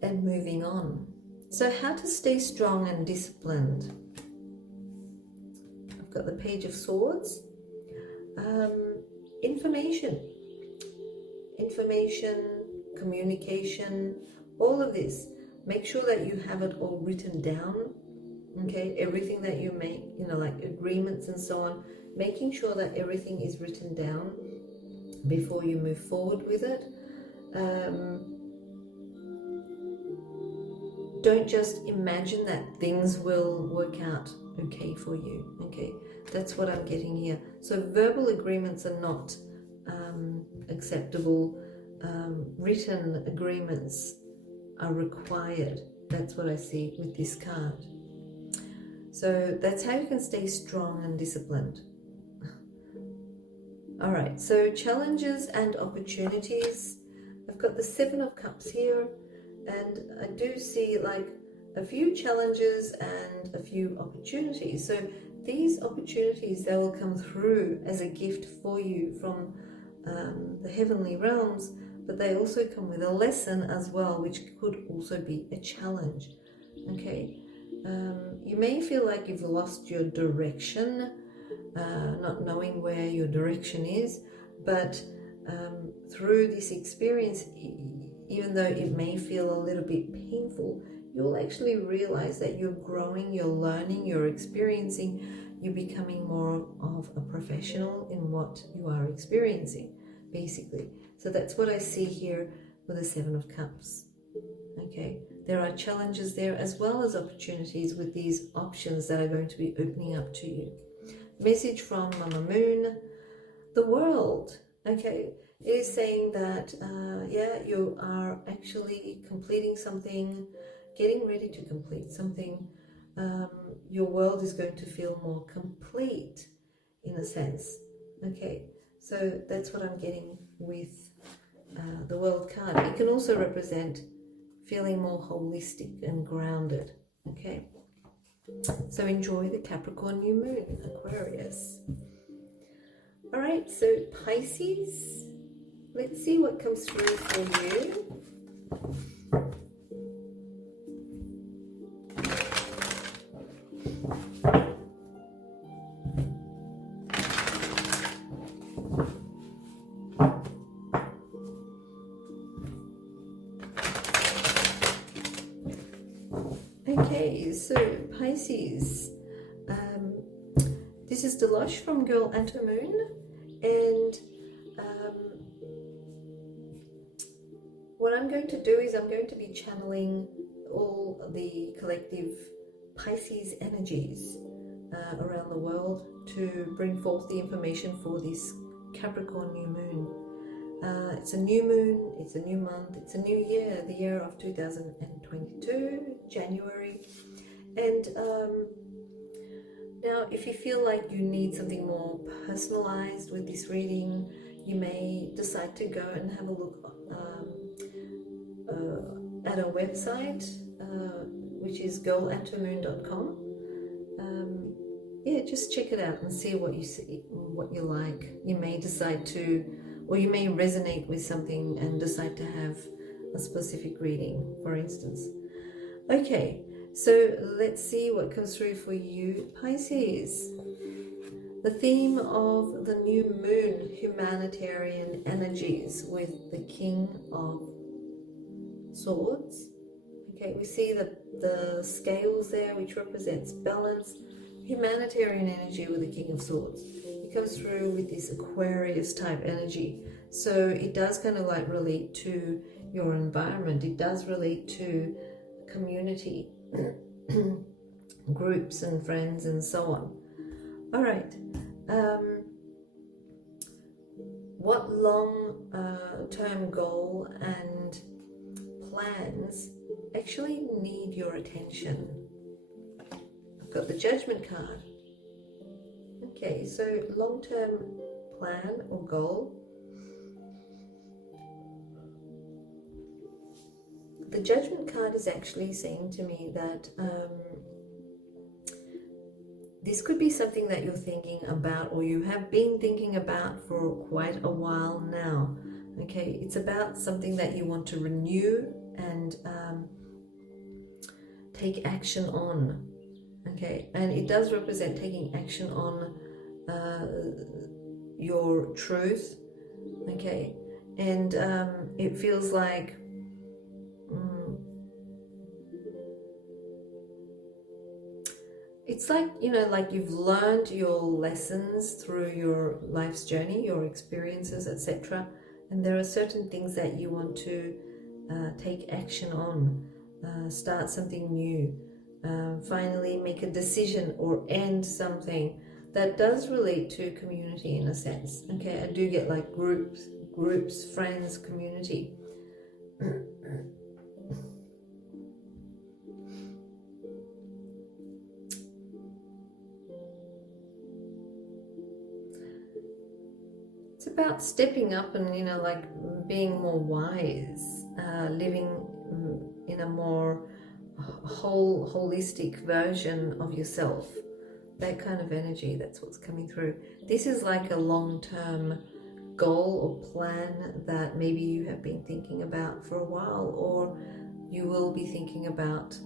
and moving on. So how to stay strong and disciplined. I've got the Page of Swords. Information, communication, all of this. Make sure that you have it all written down. Okay, everything that you make, you know, like agreements and so on, making sure that everything is written down before you move forward with it. Don't just imagine that things will work out okay for you. Okay, that's what I'm getting here. So verbal agreements are not acceptable. Written agreements are required. That's what I see with this card. So that's how you can stay strong and disciplined. All right, so challenges and opportunities. I've got the Seven of Cups here, and I do see like a few challenges and a few opportunities. So these opportunities, they will come through as a gift for you from the heavenly realms, but they also come with a lesson as well, which could also be a challenge. Okay. You may feel like you've lost your direction, not knowing where your direction is, but through this experience, even though it may feel a little bit painful, you'll actually realize that you're growing, you're learning, you're experiencing, you're becoming more of a professional in what you are experiencing, basically. So that's what I see here with the Seven of Cups. Okay, there are challenges there as well as opportunities with these options that are going to be opening up to you. Message from Mama Moon, the world. Okay, it is saying that yeah, you are actually completing something, getting ready to complete something. Your world is going to feel more complete in a sense. Okay, so that's what I'm getting with the World card. It can also represent feeling more holistic and grounded. Okay, so enjoy the Capricorn new moon, Aquarius. All right, so Pisces, let's see what comes through for you. Okay, so Pisces, this is Dilosh from Girl and Her Moon, and what I'm going to do is I'm going to be channeling all the collective Pisces energies around the world to bring forth the information for this Capricorn new moon. It's a new moon, it's a new month, it's a new year, the year of 2022, January. And now if you feel like you need something more personalized with this reading, you may decide to go and have a look at a website, which is girlandhermoon.com. Yeah, just check it out and see what you see, what you like. You may decide to, or you may resonate with something and decide to have a specific reading, for instance. Okay, so let's see what comes through for you, Pisces. The theme of the new moon, humanitarian energies, with the King of Swords. Okay, we see the scales there, which represents balance, humanitarian energy with the King of Swords. It comes through with this Aquarius type energy. So it does kind of like relate to your environment. It does relate to community. groups and friends and so on. All right. What long-term goal and plans actually need your attention? I've got the Judgment card. Okay, so long-term plan or goal. The Judgment card is actually saying to me that this could be something that you're thinking about, or you have been thinking about for quite a while now. Okay, it's about something that you want to renew and take action on. Okay, and it does represent taking action on your truth. Okay, and it feels like it's like, you know, like you've learned your lessons through your life's journey, your experiences, etc. And there are certain things that you want to take action on, start something new, finally make a decision or end something that does relate to community in a sense. Okay, I do get like groups, friends, community. It's about stepping up and, you know, like being more wise, living in a more holistic version of yourself. That kind of energy, that's what's coming through. This is like a long-term goal or plan that maybe you have been thinking about for a while, or you will be thinking about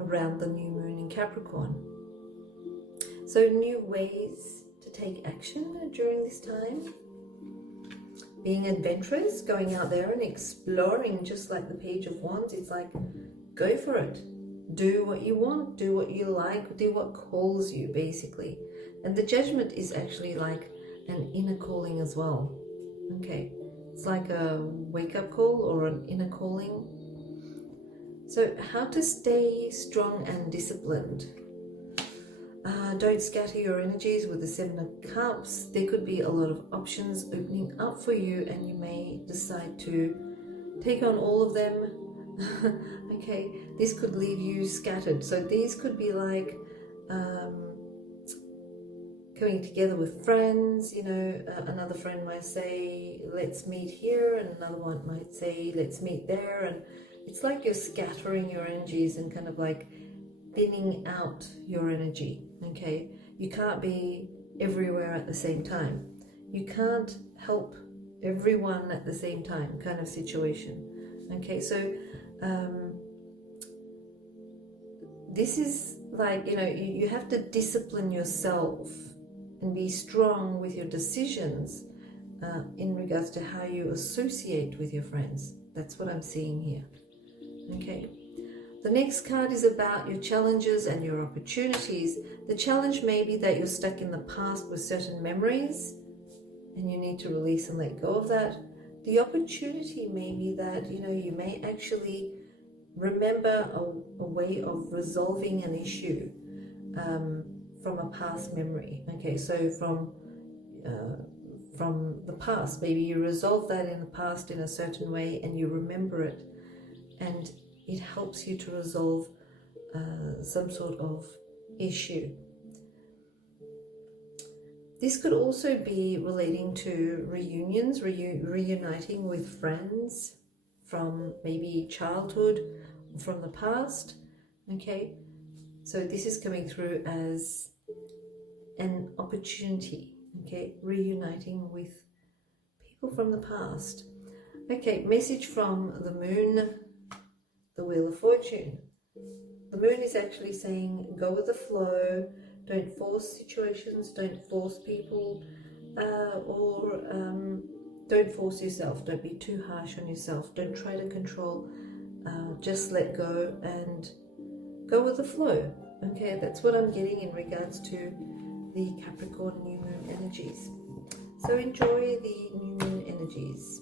around the new moon in Capricorn. So new ways to take action during this time. Being adventurous, going out there and exploring, just like the Page of Wands. It's like, go for it. Do what you want, do what you like, do what calls you, basically. And the Judgment is actually like an inner calling as well. Okay, it's like a wake-up call or an inner calling. So how to stay strong and disciplined. Don't scatter your energies with the Seven of Cups. There could be a lot of options opening up for you, and you may decide to take on all of them. Okay, this could leave you scattered. So these could be like coming together with friends. You know, another friend might say, let's meet here, and another one might say, let's meet there. And it's like you're scattering your energies and kind of like thinning out your energy. Okay, you can't be everywhere at the same time. You can't help everyone at the same time, kind of situation. Okay, so this is like, you know, you have to discipline yourself and be strong with your decisions in regards to how you associate with your friends. That's what I'm seeing here. Okay. The next card is about your challenges and your opportunities. The challenge may be that you're stuck in the past with certain memories and you need to release and let go of that. The opportunity may be that, you know, you may actually remember a way of resolving an issue from a past memory. Okay, so from the past, maybe you resolved that in the past in a certain way and you remember it, and it helps you to resolve some sort of issue. This could also be relating to reunions, reuniting with friends from maybe childhood, from the past. Okay, so this is coming through as an opportunity. Okay, reuniting with people from the past. Okay, message from the moon, the Wheel of Fortune. The moon is actually saying, go with the flow, don't force situations, don't force people, or don't force yourself, don't be too harsh on yourself, don't try to control, just let go and go with the flow. Okay, that's what I'm getting in regards to the Capricorn new moon energies. So enjoy the new moon energies.